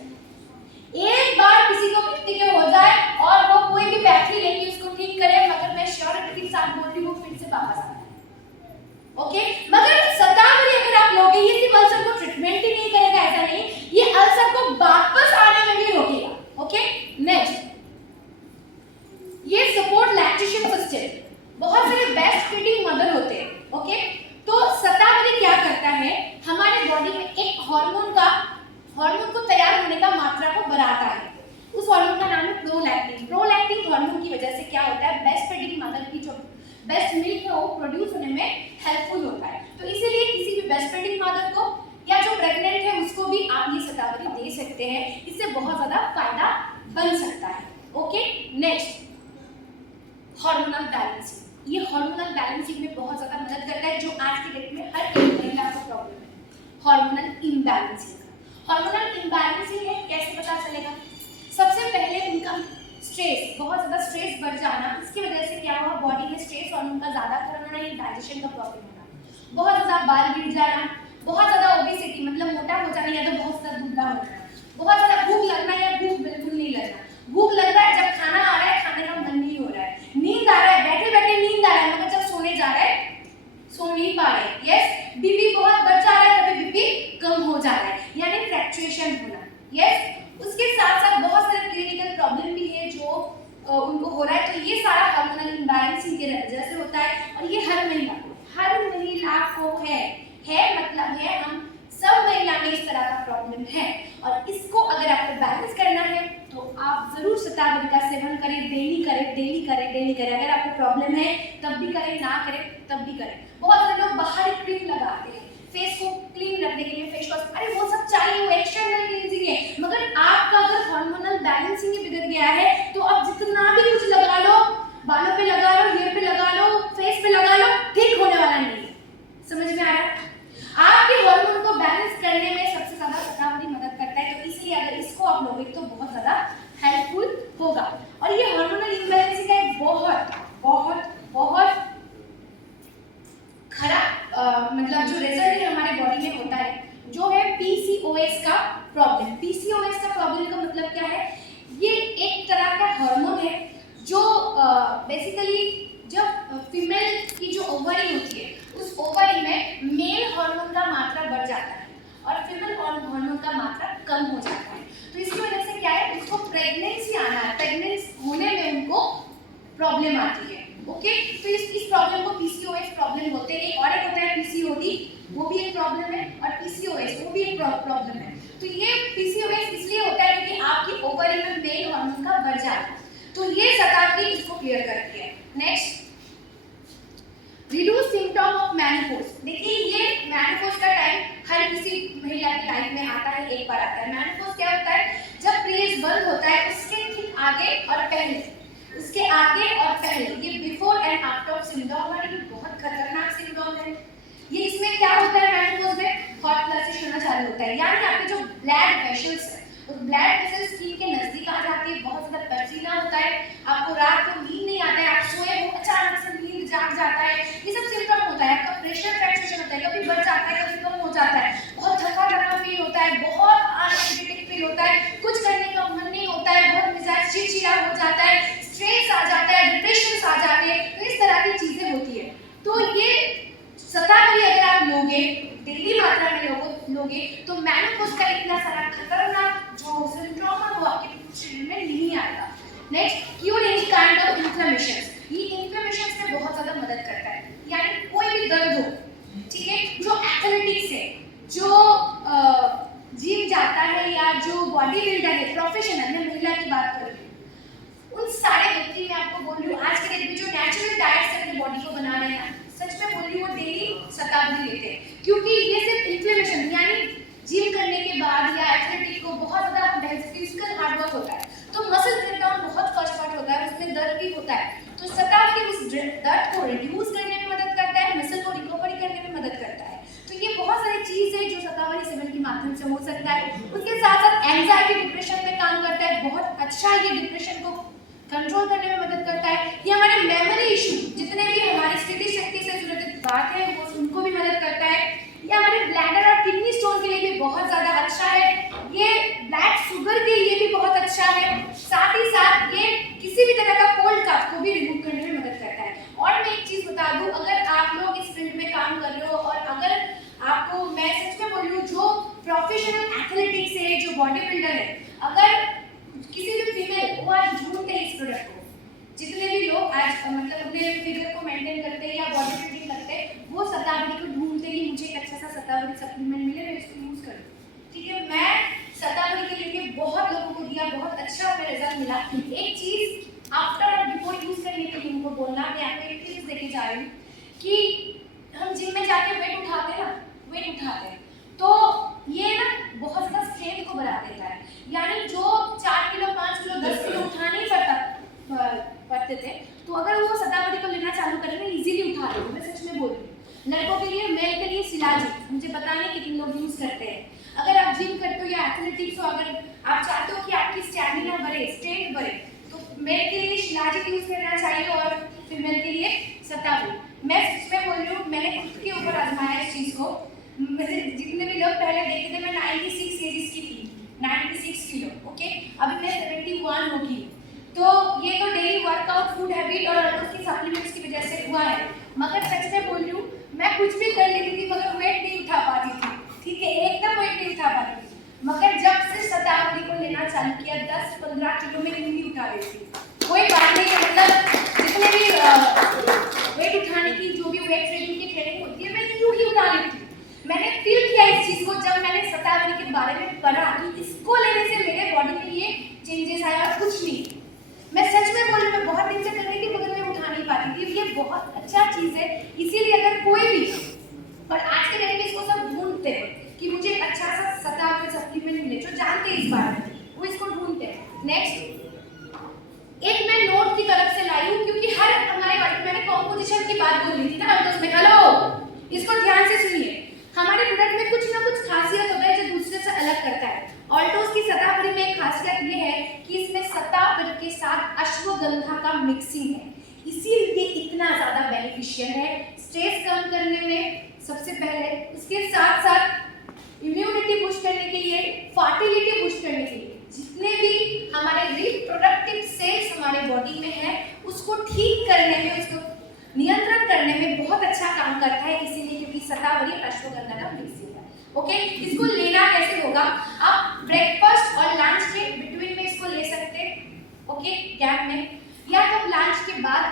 एक बार किसी को व्यक्ति को हो जाए और वो कोई भी पैथी लेके उसको ठीक करे, मगर मैं श्योरिटी के साथ बोल रही हूँ वो फिर से वापस आता है। ओके, मगर शतावरी अगर आप लोगे, ये सिर्फ अल्सर को ट्रीटमेंट ही नहीं करेगा, ऐसा नहीं, ये अल्सर को वापस आने में भी रोकेगा। ओके, नेक्स्ट, ये सपोर्ट लैक्टेशन सिस्टम। बहुत सारे ब्रेस्ट फीडिंग मदर होते हैं। ओके, तो शतावरी क्या करता है, हमारे बॉडी में एक हार्मोन को तैयार होने का मात्रा को बढ़ाता है। उस हार्मोन का नाम है प्रोलैक्टिन। प्रोलैक्टिन हार्मोन की वजह से क्या होता है, ब्रेस्ट फीडिंग मदर की जो ब्रेस्ट मिल्क है वो प्रोड्यूस होने में हेल्पफुल होता है। तो इसीलिए किसी भी ब्रेस्ट फीडिंग मदर को या जो प्रेग्नेंट है उसको भी आप ये शतावरी दे सकते हैं, इससे बहुत ज्यादा फायदा बन सकता है। Okay, next, hormonal balancing. ये हार्मोनल बैलेंसिंग में बहुत ज्यादा मदद करता है, जो आज के डेट में हर एक महिला को प्रॉब्लम है, हार्मोनल इम्बैलेंसिंग। हार्मोनल इम्बैलेंसिंग है, कैसे पता चलेगा? सबसे पहले उनका स्ट्रेस, बहुत ज़्यादा स्ट्रेस बढ़ जाना, इसकी वजह से क्या हुआ, बॉडी में स्ट्रेस और उनका ज़्यादा करना, ये डाइजेशन का प्रॉब्लम होना, बहुत ज़्यादा बाल गिर जाना, बहुत ज़्यादा ओबेसिटी मतलब मोटा हो जाना या तो बहुत ज़्यादा दुबला हो जाना, बहुत ज़्यादा भूख लगना या भूख बिल्कुल नहीं लगना। भूख लग रहा है जब खाना आ रहा है, खाने का मन नहीं हो रहा है, नींद आ रहा है, बैठे बैठे नींद आ रहा है, मगर जब सोने जा रहा है सो नहीं पा रहे। यस, बीपी बहुत बढ़ जा रहा है, कभी बीपी कम हो जा रहा है, यानी फ्लक्चुएशन होना। यस, उसके साथ साथ बहुत सारे क्लिनिकल प्रॉब्लम भी है जो उनको हो रहा है। तो ये सारा हार्मोनल इम्बैलेंसिंग के वजह से होता है और ये हर महिला को है मतलब है, हम सब महिला में इस तरह का बने तब भी करें, ना करें तब भी करें। बहुत सारे लोग बाहरी क्रीम लगाते हैं फेस को क्लीन रखने के लिए, फेस वॉश, अरे वो सब चाहिए, वो एक्सटर्नल क्लींजिंग है, मगर आपका अगर हार्मोनल बैलेंसिंग ही बिगड़ गया है तो आप जितना भी कुछ लगा लो, बालों पे लगा लो, हेयर पे लगा लो, फेस पे लगा लो, ठीक होने वाला नहीं है। समझ में आ रहा है? आपके हार्मोन को बैलेंस करने में सबसे ज्यादा शतावरी मदद करता है, तो इसलिए अगर इसको आप लोगे तो बहुत ज्यादा हेल्पफुल होगा। और ये हार्मोनल इम्बैलेंसिंग का एक बहुत बहुत बहुत खराब मतलब जो रिजल्ट है हमारे बॉडी में होता है, जो है पीसीओएस का प्रॉब्लम। पीसीओएस का प्रॉब्लम का मतलब क्या है? ये एक तरह का हार्मोन है जो बेसिकली जब फीमेल की जो ओवरी होती है उस ओवरी में मेल हार्मोन का मात्रा बढ़ जाता है और फीमेल हार्मोन का मात्रा कम हो जाता है। तो इसकी वजह से क्या है, उसको प्रेगनेंसी आना है, प्रेगनेंस होने में उनको प्रॉब्लम आती है। ओके, तो इस प्रॉब्लम को पीसीओएस प्रॉब्लम बोलते हैं। एक और एक होता है पीसीओडी, वो भी एक प्रॉब्लम है, और पीसीओएस वो भी एक प्रॉब्लम है। तो ये पीसीओएस इसलिए होता है क्योंकि आपकी ओवरी में मेल हार्मोन का बढ़ जाता है। तो ये शताब्दी इसको क्लियर करती है। Next, reduce symptom of menopause. देखिए ये मेनोपॉज का टाइम हर किसी महिला की लाइफ में आता है, एक बार आता है। मेनोपॉज क्या होता है? जब पीरियड्स बंद होता है उसके ठीक आगे और पहले, उसके आगे और पहले, ये बिफोर एंड आफ्टर सिंड्रोम है। ये बहुत खतरनाक सिंड्रोम है। ये इसमें क्या होता है, मेनोपॉज में हॉट फ्लैशेस होना चालू होता है, यानी आपके जो ब्लड वेसल्स है उस ब्लड वेसल्स स्किन के नजदीक आ जाती है, बहुत ज्यादा पसीना होता है, आपको रात को नींद नहीं आता है, आप सोए हो अचानक से नींद जाग जाता है, ये सब सिम्पटम होता है। आपका प्रेशर फ्लक्चुएशन होता है, कभी बढ़ जाता है कभी कम हो जाता है, बहुत थका थका फील होता है, बहुत एनर्जेटिक फील होता है, कुछ करने का मन नहीं होता है, बहुत मिजाज चिड़चिड़ा हो जाता है, स्ट्रेस आ जाता है, डिप्रेशन आ जाते हैं, तो इस तरह की चीजें होती है। तो ये शतावरी अगर आप लोगे, डेली मात्रा में लोगे तो मेनोपॉज का इतना सारा खतरनाक जो सिंड्रोम है वो आपके शरीर में नहीं आएगा। Next, cure any kind of inflammation. ये इन्फ्लेमेशन में बहुत ज्यादा मदद करता है, यानी कोई भी दर्द हो, ठीक है, जो एथलेटिक्स है, जो जिम जाता है या जो बॉडी बिल्डर है, प्रोफेशनल, मैं महिला की बात कर रही हूँ, उन सारे व्यक्ति मैं आपको बोल रही हूँ आज के डेट में जो नेचुरल डाइट से अपनी बॉडी को बना रहे हैं, सच में बोल रही हूँ, वो डेली शताब्दी लेते हैं, क्योंकि ये सिर्फ इन्फ्लेमेशन यानी जिम करने के बाद या एथलेटिक को बहुत ज्यादा फिजिकल हार्डवर्क होता है, तो मसल ब्रेकडाउन बहुत फटाफट होता है, उसमें दर्द भी होता है। तो शताब्दी उस दर्द को रिड्यूस करने में मदद करता है, मसल को रिकवरी करने में मदद करता है। तो ये बहुत सारी चीज है जो शतावरी सेवन के माध्यम से हो सकता है। उसके साथ साथ एंजाइटी डिप्रेशन में काम करता है, बहुत अच्छा ये डिप्रेशन को कंट्रोल करने में मदद करता है। ये हमारे मेमोरी इशू, जितने भी हमारी स्मृति शक्ति से जुड़े बात है वो उनको भी मदद करता है। ये हमारे ब्लैडर और किडनी स्टोन के लिए भी बहुत ज्यादा अच्छा है। ये ब्लड शुगर के लिए भी बहुत अच्छा है। साथ ही साथ ये किसी भी तरह का कोल्ड कफ को भी रिमूव करने में मदद करता है। और मैं एक चीज बता दूं, अगर आप लोग इस फील्ड में काम कर रहे हो और अगर आपको, मैं सच में बोल रही हूँ, जो प्रोफेशनल एथलेटिक्स है, जो बॉडी बिल्डर है, अगर किसी भी फीमेल वो आज ढूंढते हैं इस प्रोडक्ट को, जितने भी लोग आज मतलब अपने फिगर को मेंटेन करते हैं या बॉडी बिल्डिंग करते हैं, वो शतावरी को ढूंढते हैं कि मुझे एक अच्छा सा शतावरी सप्लीमेंट मिले, मैं इसको यूज करूँ। ठीक है, मैं शतावरी के लिए बहुत लोगों को दिया, बहुत अच्छा हमें रिजल्ट मिला। एक चीज आफ्टर और बिफोर यूज करने के लिए उनको बोलना, मैं आपको एक चीज देके जा रही हूँ कि हम जिम में जाके वेट उठाते हैं ना, वेट उठाते हैं तो ये ना बहुत ज़्यादा स्ट्रेंथ को बढ़ा देता है, यानी जो 4 किलो 5 किलो 10 किलो उठा नहीं पड़ते थे, तो अगर वो शतावरी को लेना चालू करें ना, इजीली उठा लेंगे। मैं सच में बोल रही हूँ, लड़कों के लिए, मेल के लिए शिलाजीत, मुझे पता नहीं कितने लोग यूज करते हैं। अगर आप जिम करते हो या एथलेटिक्स हो, अगर आप चाहते हो कि आपकी स्टैमिना बढ़े, स्ट्रेंथ बढ़े, तो मेल के लिए शिलाजीत यूज करना चाहिए और फीमेल के लिए शतावरी। मैं सच में बोल रही हूँ, मैंने खुद के ऊपर आजमाया इस चीज़ को। जितने भी लोग पहले देखे थे, मैं 96 केजीज की थी, 96 किलो, ओके, अभी मैं 71 होगी। तो ये तो डेली वर्कआउट, फूड हैबिट और उसकी सप्लीमेंट्स की वजह से हुआ है। मगर सच में बोल रही हूँ, मैं कुछ भी कर लेती थी मगर वेट नहीं उठा पाती थी, ठीक है, एकदम वेट नहीं उठा पाती थी। मगर जब से शतावरी को लेना चालू किया, 10-15 किलो में नहीं उठा रही थी। कोई बात नहीं, मतलब जितने भी वेट उठाने की जो भी वेट ट्रेनिंग की ट्रेनिंग होती है, मैं यूं ही उठा लेती थी। मैंने फील किया इस चीज को जब मैंने शतावरी के बारे में पढ़ा कि इसको लेने से मेरे बॉडी में ये चेंजेस आया और कुछ नहीं। मैं सच में बोल रही हूँ, मैं बहुत दिन से कर रही थी मगर मैं उठा नहीं पाती थी। ये बहुत अच्छा चीज है, इसीलिए अगर कोई भी, और आज के टाइम में इसको सब ढूंढते हैं कि मुझे एक अच्छा सा सतह पे सप्लीमेंट मिले, जो जानते हैं इस बारे में वो इसको ढूंढते हैं। नेक्स्ट एक मैं नोट की तरफ से लाई हूँ, क्योंकि हर हमारे मैंने कॉम्पोजिशन की बात बोल रही थी ना ऑल्टोस में। हेलो, इसको ध्यान से सुनिए। हमारे प्रोडक्ट में कुछ ना कुछ खासियत होता है जो दूसरे से अलग करता है। ऑल्टोस की सतापरी में एक खासियत ये है कि इसमें सतापरी के साथ अश्वगंधा का मिक्सिंग है, इसीलिए इतना ज्यादा बेनिफिशियल है स्ट्रेस कम करने में सबसे पहले, उसके साथ साथ इम्यूनिटी बूस्ट करने के लिए, फर्टिलिटी बूस्ट करने के लिए, जितने भी हमारे रिप्रोडक्टिव सेल्स हमारे बॉडी में है उसको ठीक करने में, उसको नियंत्रण करने में बहुत अच्छा काम करता है, इसीलिए क्योंकि सतावरी अश्वगंधा का मिक्सिंग है। ओके, इसको लेना कैसे होगा? आप ब्रेकफास्ट और लंच के बिटवीन में इसको ले सकते हैं, ओके, गैप में, या तो लंच के बाद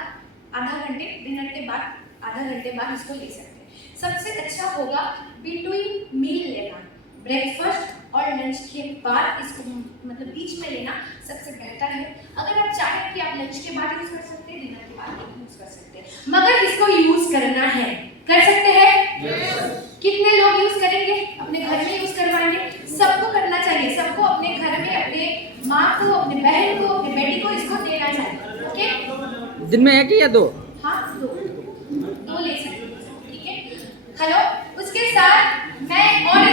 आधा घंटे, डिनर के बाद आधा घंटे बाद इसको ले सकते हैं। सबसे अच्छा होगा बिटवीन मील लेना, ब्रेकफास्ट और लंच के बाद इसको मतलब बीच में लेना सबसे बेहतर है। अगर आप चाहें कि आप लंच के बाद यूज कर सकते हैं, डिनर के बाद यूज कर सकते हैं, मगर इसको यूज करना है, कर सकते हैं? yes. कितने लोग यूज करेंगे? अपने घर में यूज करवाएंगे, सबको करना चाहिए, सबको अपने घर में अपने माँ को, अपने बहन को, अपने बेटी को इसको देना चाहिए। ओके, दिन में एक या दो? हाँ, दो ले सकते हैं, ठीक है। हेलो, उसके साथ मैं और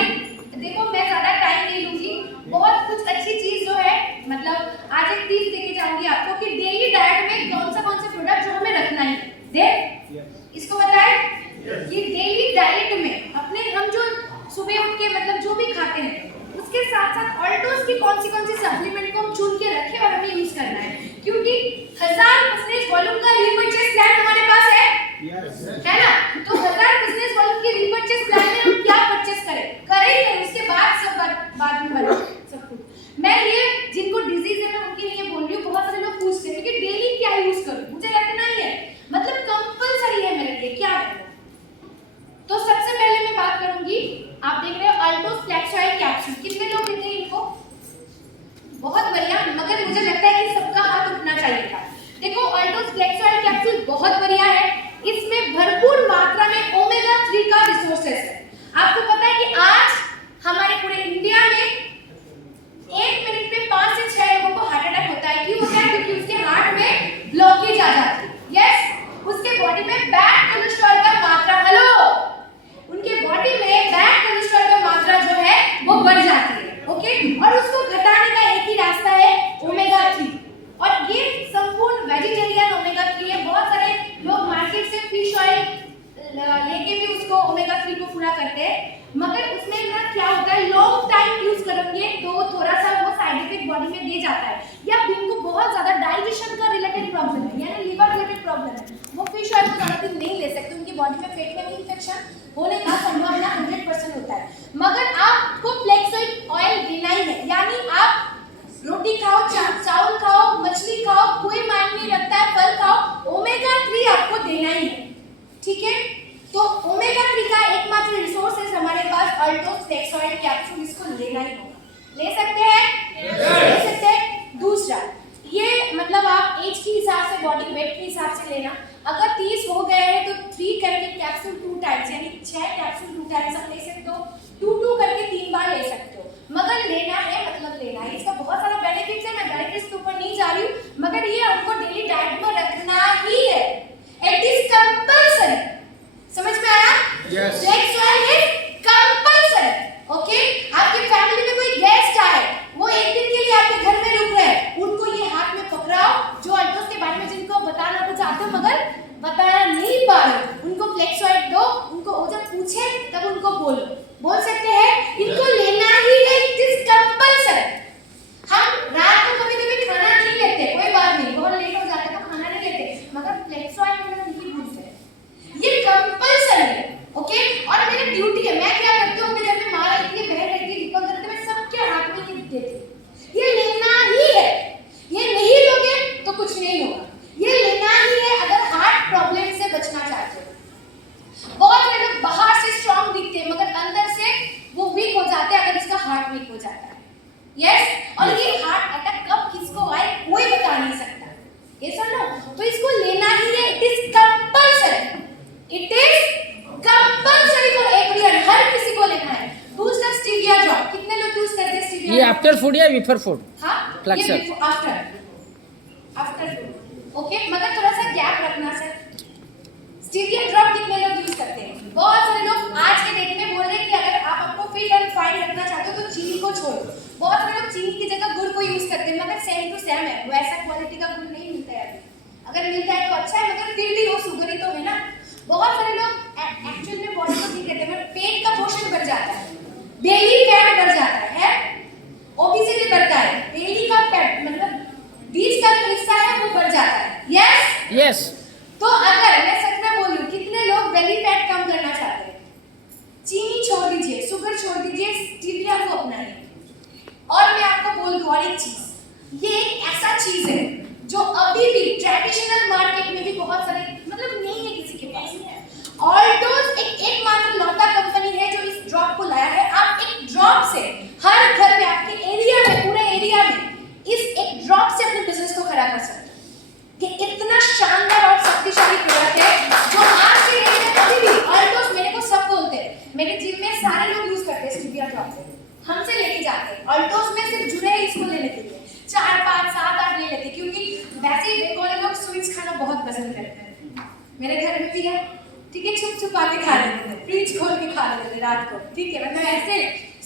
देखो मैं ज्यादा टाइम नहीं लूंगी, बहुत कुछ अच्छी चीज जो है, मतलब आज एक टिप देके जाऊंगी आपको कि डेली डाइट में कौन सा प्रोडक्ट जो हमें रखना है। देख इसको बताए कि डेली डाइट में अपने हम जो सुबह उठ के मतलब जो भी खाते हैं उसके साथ साथ ऑल्टोस की कौन सी सप्लीमेंट को हम चुन के रखें और हमें यूज करना है, क्योंकि 1000% वॉल्यूम का रीपर्चेस प्लान हमारे पास है, है ना? तो 1000% वॉल्यूम के रीपर्चेस प्लान में हम क्या परचेस करेंगे उसके बाद बाद में बने सब कुछ। मैं ये जिनको डिजीज है मैं उनके लिए बोल रही हूँ, बहुत सारे लोग पूछते हैं कि डेली क्या यूज करूं, मुझे रखना ही है, मतलब कंपलसरी है मेरे लिए, क्या करूं? तो सबसे पहले मैं बात करूंगी, आप देख रहे हो अल्टोस फ्लैक्स ऑयल कैप्सूल, कितने लोग लेते हैं इनको? बहुत बढ़िया, मगर मुझे लगता है कि सबका हाथ उठना चाहिए था। देखो अल्टोस फ्लैक्स ऑयल कैप्सूल बहुत बढ़िया है, इसमें भरपूर मात्रा में ओमेगा 3 का रिसोर्सेस है। आपको पता है कि आज हमारे पूरे इंडिया में 1 मिनट में 5 से 6 लोगों को हार्ट अटैक होता है। क्यों होता है? क्योंकि उसके हार्ट में ब्लॉकेज आ जाती है। यस, उसके बॉडी में बैड कोलेस्ट्रॉल का मात्रा, हेलो, उनके बॉडी में बैड कोलेस्ट्रॉल का मात्रा जो है वो बढ़ जाती है। ओके, और उसको घटाने का एक ही रास्ता है ओमेगा 3, और ये संपूर्ण वेजिटेरियन ओमेगा 3 है। बहुत सारे लोग मार्केट से फिश ऑयल लेके भी उसको ओमेगा 3 को पूरा करते हैं, मगर उसमें ना क्या होता है, लॉन्ग टाइम यूज करेंगे तो थोड़ा सा वो साइड इफेक्ट बॉडी में दे जाता है, या जिनको बहुत ज्यादा डाइजेशन का रिलेटेड प्रॉब्लम है, यानी लिवर रिलेटेड प्रॉब्लम है, वो फिश ऑयल को ज्यादा दिन नहीं ले सकते, उनकी बॉडी में पेट में इंफेक्शन होने का संभावना 100% होता है। मगर आपको फ्लेक्स ऑयल देना ही है, यानी आप रोटी खाओ, चावल खाओ, मछली खाओ, कोई मायने नहीं रखता है, फल खाओ, ओमेगा 3 आपको देना ही है, ठीक है? तो ओमेगा 3 का एकमात्र रिसोर्स है हमारे पास अल्टोस फ्लेक्स ऑयल कैप्सूल, इसको लेना ही होगा। ले सकते हैं? ले सकते हैं। दूसरा, ये मतलब आप एज के हिसाब से, बॉडी वेट के हिसाब से लेना। अगर 30 हो गए हैं तो 3 करके कैप्सूल 2 टाइम्स, यानी 6 कैप्सूल 2 टाइम्स आप ले सकते हो, 2 करके 3 बार ले सकते हो, मगर लेना है मतलब लेना है। इसका बहुत सारा बेनिफिट्स है, मैं डायरेक्ट इसके ऊपर नहीं जा रही हूँ, मगर ये हमको डेली डाइट में रखना ही है, इट इज कंपल्सरी। समझ में आया? Yes. Flex oil is compulsory. Okay, आपकी फैमिली में कोई गेस्ट आए, वो एक दिन के लिए आपके घर में रुक रहे हैं, उनको ये हाथ में पकड़ाओ, जो अल्टोस के बारे में जिनको बताना तो चाहते हो मगर बता नहीं पा रहे, उनको फ्लेक्स ऑयल दो, उनको वो जब पूछे तब उनको बोलो, बोल सकते हैं, इनको लेना ही है, इट इज कंपल्सरी। हम रात को कभी-कभी खाना नहीं लेते, कोई बात नहीं, बहुत लेट हो जाता है तो खाना नहीं लेते, मगर फ्लेक्स ऑयल लेना नहीं भूलते, ये कंपल्सरी है। ओके, और मेरी ड्यूटी है, मैं क्या करती हूँ, अपने घर में माँ रहती है, बहन रहती है, दीपक रहते हैं, मैं सबके हाथ में ये देती हूँ, ये लेना ही है, ये नहीं लोगे तो कुछ नहीं होगा, ये लेना ही है अगर हार्ट प्रॉब्लम से बचना चाहते हो। बहुत सारे लोग बाहर से स्ट्रांग दिखते हैं मगर अंदर से वो वीक हो जाते हैं अगर इसका हार्ट वीक हो जाता है। यस, और ये हार्ट अटैक कब किसको आए कोई बता नहीं सकता, ये सुन लो, तो इसको लेना ही है, इट इज ये आफ्टर फूड या बिफोर फूड? हाँ, Fluxer. ये आफ्टर फूड। ओके, मगर थोड़ा सा गैप रखना सर। स्टीविया ड्रॉप कितने लोग यूज करते हैं? बहुत सारे लोग आज के डेट में बोल रहे हैं कि अगर आप आपको फिट एंड फाइन रखना चाहते हो तो चीनी को छोड़ो। बहुत सारे लोग चीनी की जगह गुड़ को यूज करते हैं, मगर सेम टू सेम है, वैसा क्वालिटी का गुड़ नहीं मिलता है अभी। अगर मिलता है तो अच्छा है, मगर फिर भी वो शुगर ही तो है ना। बहुत सारे लोग एक्चुअल में बॉडी को ठीक रहते हैं, मगर पेट का पोर्शन बढ़ जाता है, बेली फैट बढ़ जाता है, ओबेसिटी बढ़ता है, बेली का फैट मतलब बीच का जो हिस्सा है वो बढ़ जाता है। Yes yes. तो अगर मैं सच में बोलूं, कितने लोग बेली फैट कम करना चाहते हैं? चीनी छोड़ दीजिए, शुगर छोड़ दीजिए, स्टीविया को अपनाइए। और मैं आपको बोल दूं और एक चीज, ये एक ऐसा चीज है जो अभी भी ट्रेडिशनल मार्केट में भी बहुत सारे मतलब नहीं है किसी के पास। ऑल्टोस एक एकमात्र लौटा कंपनी है जो इस ड्रॉप को लाया है। आप एक ड्रॉप से हर घर में, आपके एरिया में, पूरे एरिया में इस एक ड्रॉप से अपने बिजनेस को खड़ा कर सकते हैं। कि इतना शानदार और शक्तिशाली प्रोडक्ट है जो आज के डेट में अभी भी ऑल्टोस, मेरे को सब बोलते हैं, मेरे जिम में सारे लोग यूज करते हैं स्टीविया ड्रॉप को, हमसे लेके जाते हैं। ऑल्टोस में सिर्फ जुड़े हैं इसको लेने के लिए, 4, 5, 7, 8 ले लेते, क्योंकि वैसे ही बंगाली लोग स्वीट्स खाना बहुत पसंद करते हैं। मेरे घर में भी है, ठीक है, छुप छुपा के खा लेते हैं, फ्रिज खोल के खा लेते हैं रात को, ठीक है, मतलब ऐसे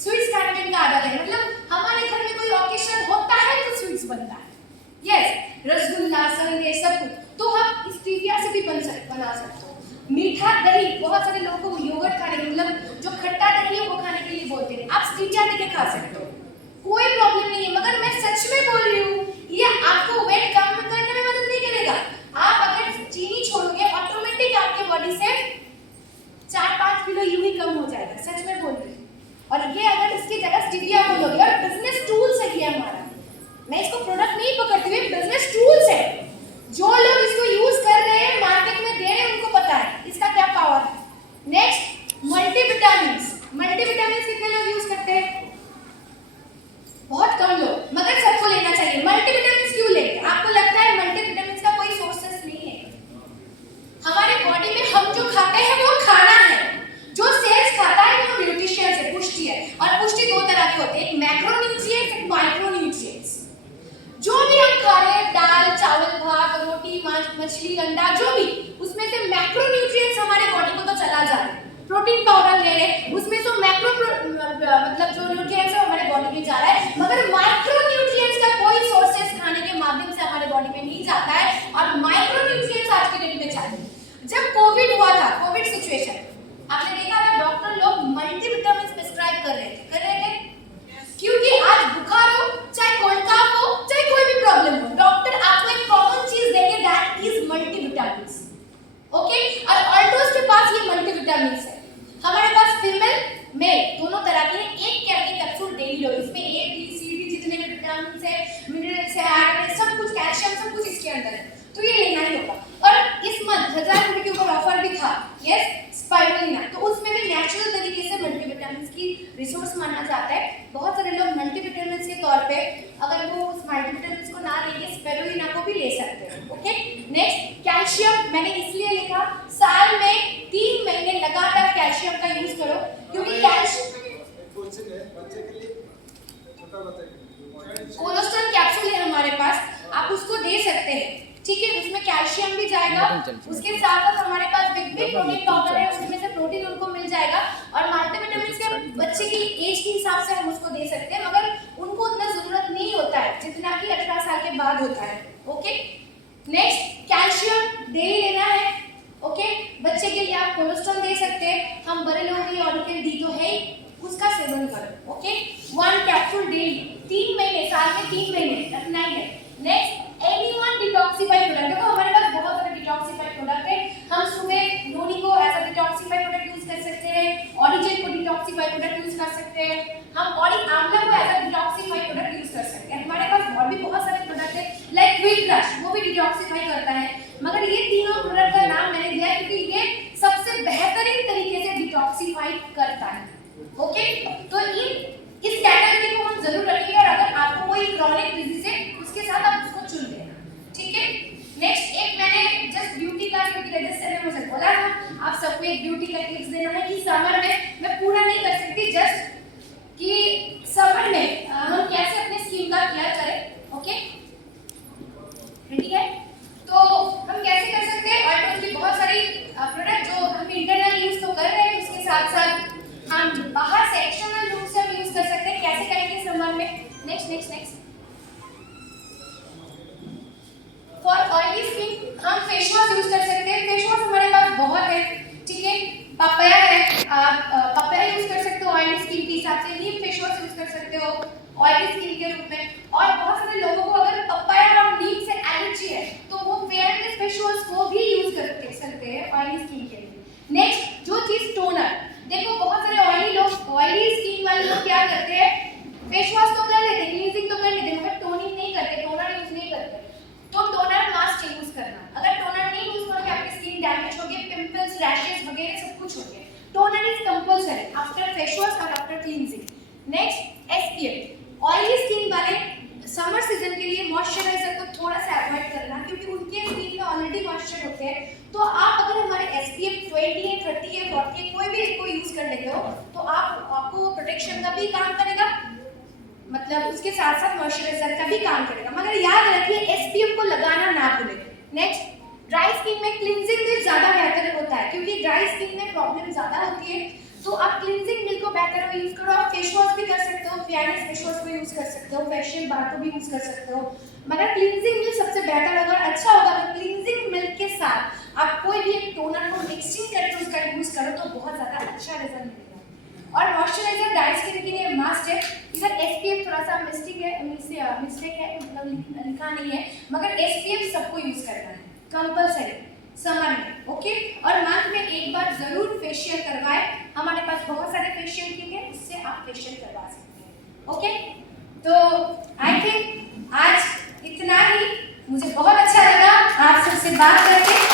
स्वीट्स खाने में इनका आदत है। मतलब हमारे घर में कोई ऑकेशन होता है तो स्वीट्स बनता है। यस, रसगुल्ला, संदेश, सब कुछ तो हम स्टीविया से भी बना सकते हो। मीठा दही, बहुत सारे लोगों को योगर्ट खाने मतलब जो खट्टा दही है वो खाने के लिए बोलते हैं, आप स्टीविया लेके खा सकते हो, कोई प्रॉब्लम नहीं है। मगर मैं सच में बोल रही हूँ, ये आपको वेट कम करने में मदद नहीं करेगा। आप अगर चीनी छोड़ोगे, ऑटोमेटिक आपके बॉडी से 4-5 किलो यूं ही कम हो जाएगा, सच में बोल रही हूँ। और ये अगर इसकी जगह स्टीविया बोलोगे, और बिजनेस टूल्स है ये हमारा, मैं इसको प्रोडक्ट नहीं पकड़ती हुई, बिजनेस टूल्स है। जो लोग इसको यूज कर रहे हैं, मार्केट में दे रहे हैं, उनको पता है इसका क्या पावर है। Next, multivitamins. मल्टीविटामिन्स कितने लोग यूज करते हैं? बहुत कम लोग, मगर सबको लेना चाहिए। मल्टीविटामिन्स क्यों लेंगे? आपको लगता है मल्टीविटामिन्स का कोई सोर्सेस नहीं है? हमारे बॉडी में हम जो खाते हैं वो खाना है, जो सेल्स खाता है वो न्यूट्रिशन है, पुष्टि है। और पुष्टि 2 तरह के होते हैं, एक मैक्रोन्यूट्रिएंट्स, एक माइक्रोन्यूट्रिएंट्स। जो भी हम खा रहे हैं, दाल, चावल, भात, रोटी, मांस, मछली, अंडा, जो भी, उसमें से मैक्रोन्यूट्रिएंट्स हमारे बॉडी को तो चला जा रहा है। प्रोटीन पाउडर ले रहे हैं, उसमें से मतलब जो न्यूट्रिएंट्स है हमारे बॉडी में जा रहा है, मगर माइक्रोन्यूट्रिएंट्स का कोई सोर्सेस खाने के माध्यम से हमारे बॉडी में नहीं जाता है। और माइक्रोन्यूट्रिएंट्स आज के डेट में चाहिए। जब कोविड हुआ था, कोविड सिचुएशन, आपने देखा था डॉक्टर लोग मल्टीविटामिन प्रिस्क्राइब कर रहे थे, क्योंकि आज बुखार हो, चाहे कोल्ड कफ हो, चाहे कोई भी प्रॉब्लम हो, डॉक्टर आपको एक कॉमन चीज देंगे, दैट इज मल्टीविटामिन्स। ओके, और ऑल्टोस के पास ये मल्टीविटामिन्स है। हमारे पास फीमेल मेल दोनों तरह के हैं, एक कैप्सूल डेली लो, इसमें ए बी सी डी जितने भी विटामिन है, मिनरल्स है, आयरन है, सब कुछ, कैल्शियम, सब कुछ इसके अंदर है, तो ये लेना ही होगा। और इस मंथ 1000 रुपए के ऊपर ऑफर भी था, यस, स्पाइरुलिना, तो उसमें भी नेचुरल तरीके से मल्टीविटामिन की रिसोर्स माना जाता है। बहुत सारे लोग मल्टीविटामिन के तौर पे अगर वो उस मल्टीविटामिन को ना लेके स्पाइरुलिना को भी ले सकते हैं। ओके, नेक्स्ट, कैल्शियम मैंने इसलिए लिखा, साल में 3 महीने लगातार कैल्शियम का यूज करो, क्योंकि कैल्शियम कोलेस्ट्रॉल कैप्सूल है हमारे पास, आप उसको दे सकते हैं, ठीक है, उसमें कैल्शियम भी जाएगा, उसके साथ साथ हमारे पास बिग प्रोटीन पाउडर है, उसमें से प्रोटीन उनको मिल जाएगा। और मल्टीविटामिन के बच्चे की एज के हिसाब से हम उसको दे सकते हैं, मगर उनको उतना जरूरत नहीं होता है जितना कि 18 साल के बाद होता है। ओके, नेक्स्ट, कैल्शियम डेली लेना है। ओके, बच्चे के लिए आप कोलेस्ट्रॉल दे सकते हैं, हम बड़े लोगों के लिए ऑर्बिटल डी तो है, उसका सेवन करो। ओके, 1 कैप्सूल डेली, 3 महीने, साल में 3 महीने रखना ही है। नेक्स्ट, एनी1 डिटॉक्सिफाई प्रोडक्ट। देखो हमारे पास बहुत सारे डिटॉक्सिफाई प्रोडक्ट है, हम सुबह नोनी को as a detoxify product use कर सकते हैं, ऑरिजिन को डिटॉक्सिफाई प्रोडक्ट यूज कर सकते हैं, हम आंवला को as a detoxify product use कर सकते हैं। हमारे पास और भी बहुत सारे प्रोडक्ट है, लाइक क्विक क्रश, वो भी डिटॉक्सिफाई करता है, मगर ये तीनों प्रोडक्ट का नाम मैंने दिया है क्योंकि ये सबसे बेहतरीन तरीके से डिटॉक्सिफाई करता है। ओके, तो इस कैटेगरी को हम जरूर रखेंगे, और अगर आपको कोई क्रॉनिक डिजीज है उसके साथ आप उसको चुन लेना, ठीक है। नेक्स्ट, एक मैंने जस्ट ब्यूटी का, क्योंकि रजिस्टर ने मुझे बोला था आप सबको एक ब्यूटी का टिप्स देना है कि समर में, मैं पूरा नहीं कर सकती, जस्ट कि समर में हम नेक्स्ट फॉर ऑयली स्किन हम फेस वॉश यूज कर सकते हैं। फेस वॉश हमारे पास बहुत है, ठीक है। पपाया है, आप पपाया यूज कर सकते हो ऑयली स्किन के हिसाब से। नीम फेस वॉश यूज कर सकते हो ऑयली स्किन के रूप में। और बहुत सारे लोगों को अगर पपाया और नीम से एलर्जी है तो वो फेयरनेस फेस वॉश को भी यूज कर सकते हैं ऑयली स्किन के लिए। नेक्स्ट जो चीज टोनर, देखो बहुत सारे ऑयली स्किन वाले लोग क्या करते हैं, फेस वॉश तो कर लेते हैं, क्लींजिंग तो कर लेते हैं, मगर टोनिंग नहीं करते, टोनर यूज नहीं करते। तो टोनर मस्ट यूज करना। अगर टोनर नहीं यूज करोगे आपकी स्किन डैमेज होगी, पिंपल्स, रैशेस वगैरह सब कुछ होंगे। Toner is compulsory after face wash और after cleansing. Next SPF, oily skin वाले समर सीजन के लिए मॉइस्चराइजर को थोड़ा सा अवॉइड करना, क्योंकि उनके स्किन में ऑलरेडी मॉइस्चर होते हैं। तो आप अगर हमारे एसपीएफ 20 है, 30 है, 40 है, कोई भी इसको यूज कर लेते हो तो आपको प्रोटेक्शन का भी काम करेगा, मतलब उसके साथ साथ मॉइस्चराइजर का भी काम करेगा। मगर याद रखिए एसपीएफ को लगाना ना भूलें। नेक्स्ट ड्राई स्किन में क्लींजिंग मिल्क ज्यादा बेहतर होता है, क्योंकि ड्राई स्किन में प्रॉब्लम ज्यादा होती है। तो आप क्लींजिंग मिल्क को बेहतर यूज करो। आप फेस वॉश भी कर सकते हो, फेयरनेस फेस वॉश को यूज कर सकते हो, फेशियल बार को भी यूज कर सकते हो, मगर क्लींजिंग मिल्क सबसे बेहतर होगा, अच्छा होगा। तो क्लींजिंग मिल्क के साथ आप कोई भी एक टोनर को मिक्सिंग करके उसका यूज करो तो बहुत ज्यादा अच्छा रिजल्ट मिलेगा। और मॉइस्चराइजर ड्राई स्किन के लिए मस्ट है। इधर एसपीएफ थोड़ा सा मिस्टेक है, मतलब लिखा नहीं है, मगर एसपीएफ सबको यूज करना है कंपल्सरी समर में, ओके। और मंथ में एक बार जरूर फेशियल करवाएं। हमारे पास बहुत सारे फेशियल किट है, उससे आप फेशियल करवा सकते हैं, ओके। तो आई थिंक आज इतना ही। मुझे बहुत अच्छा लगा आप सबसे बात करके।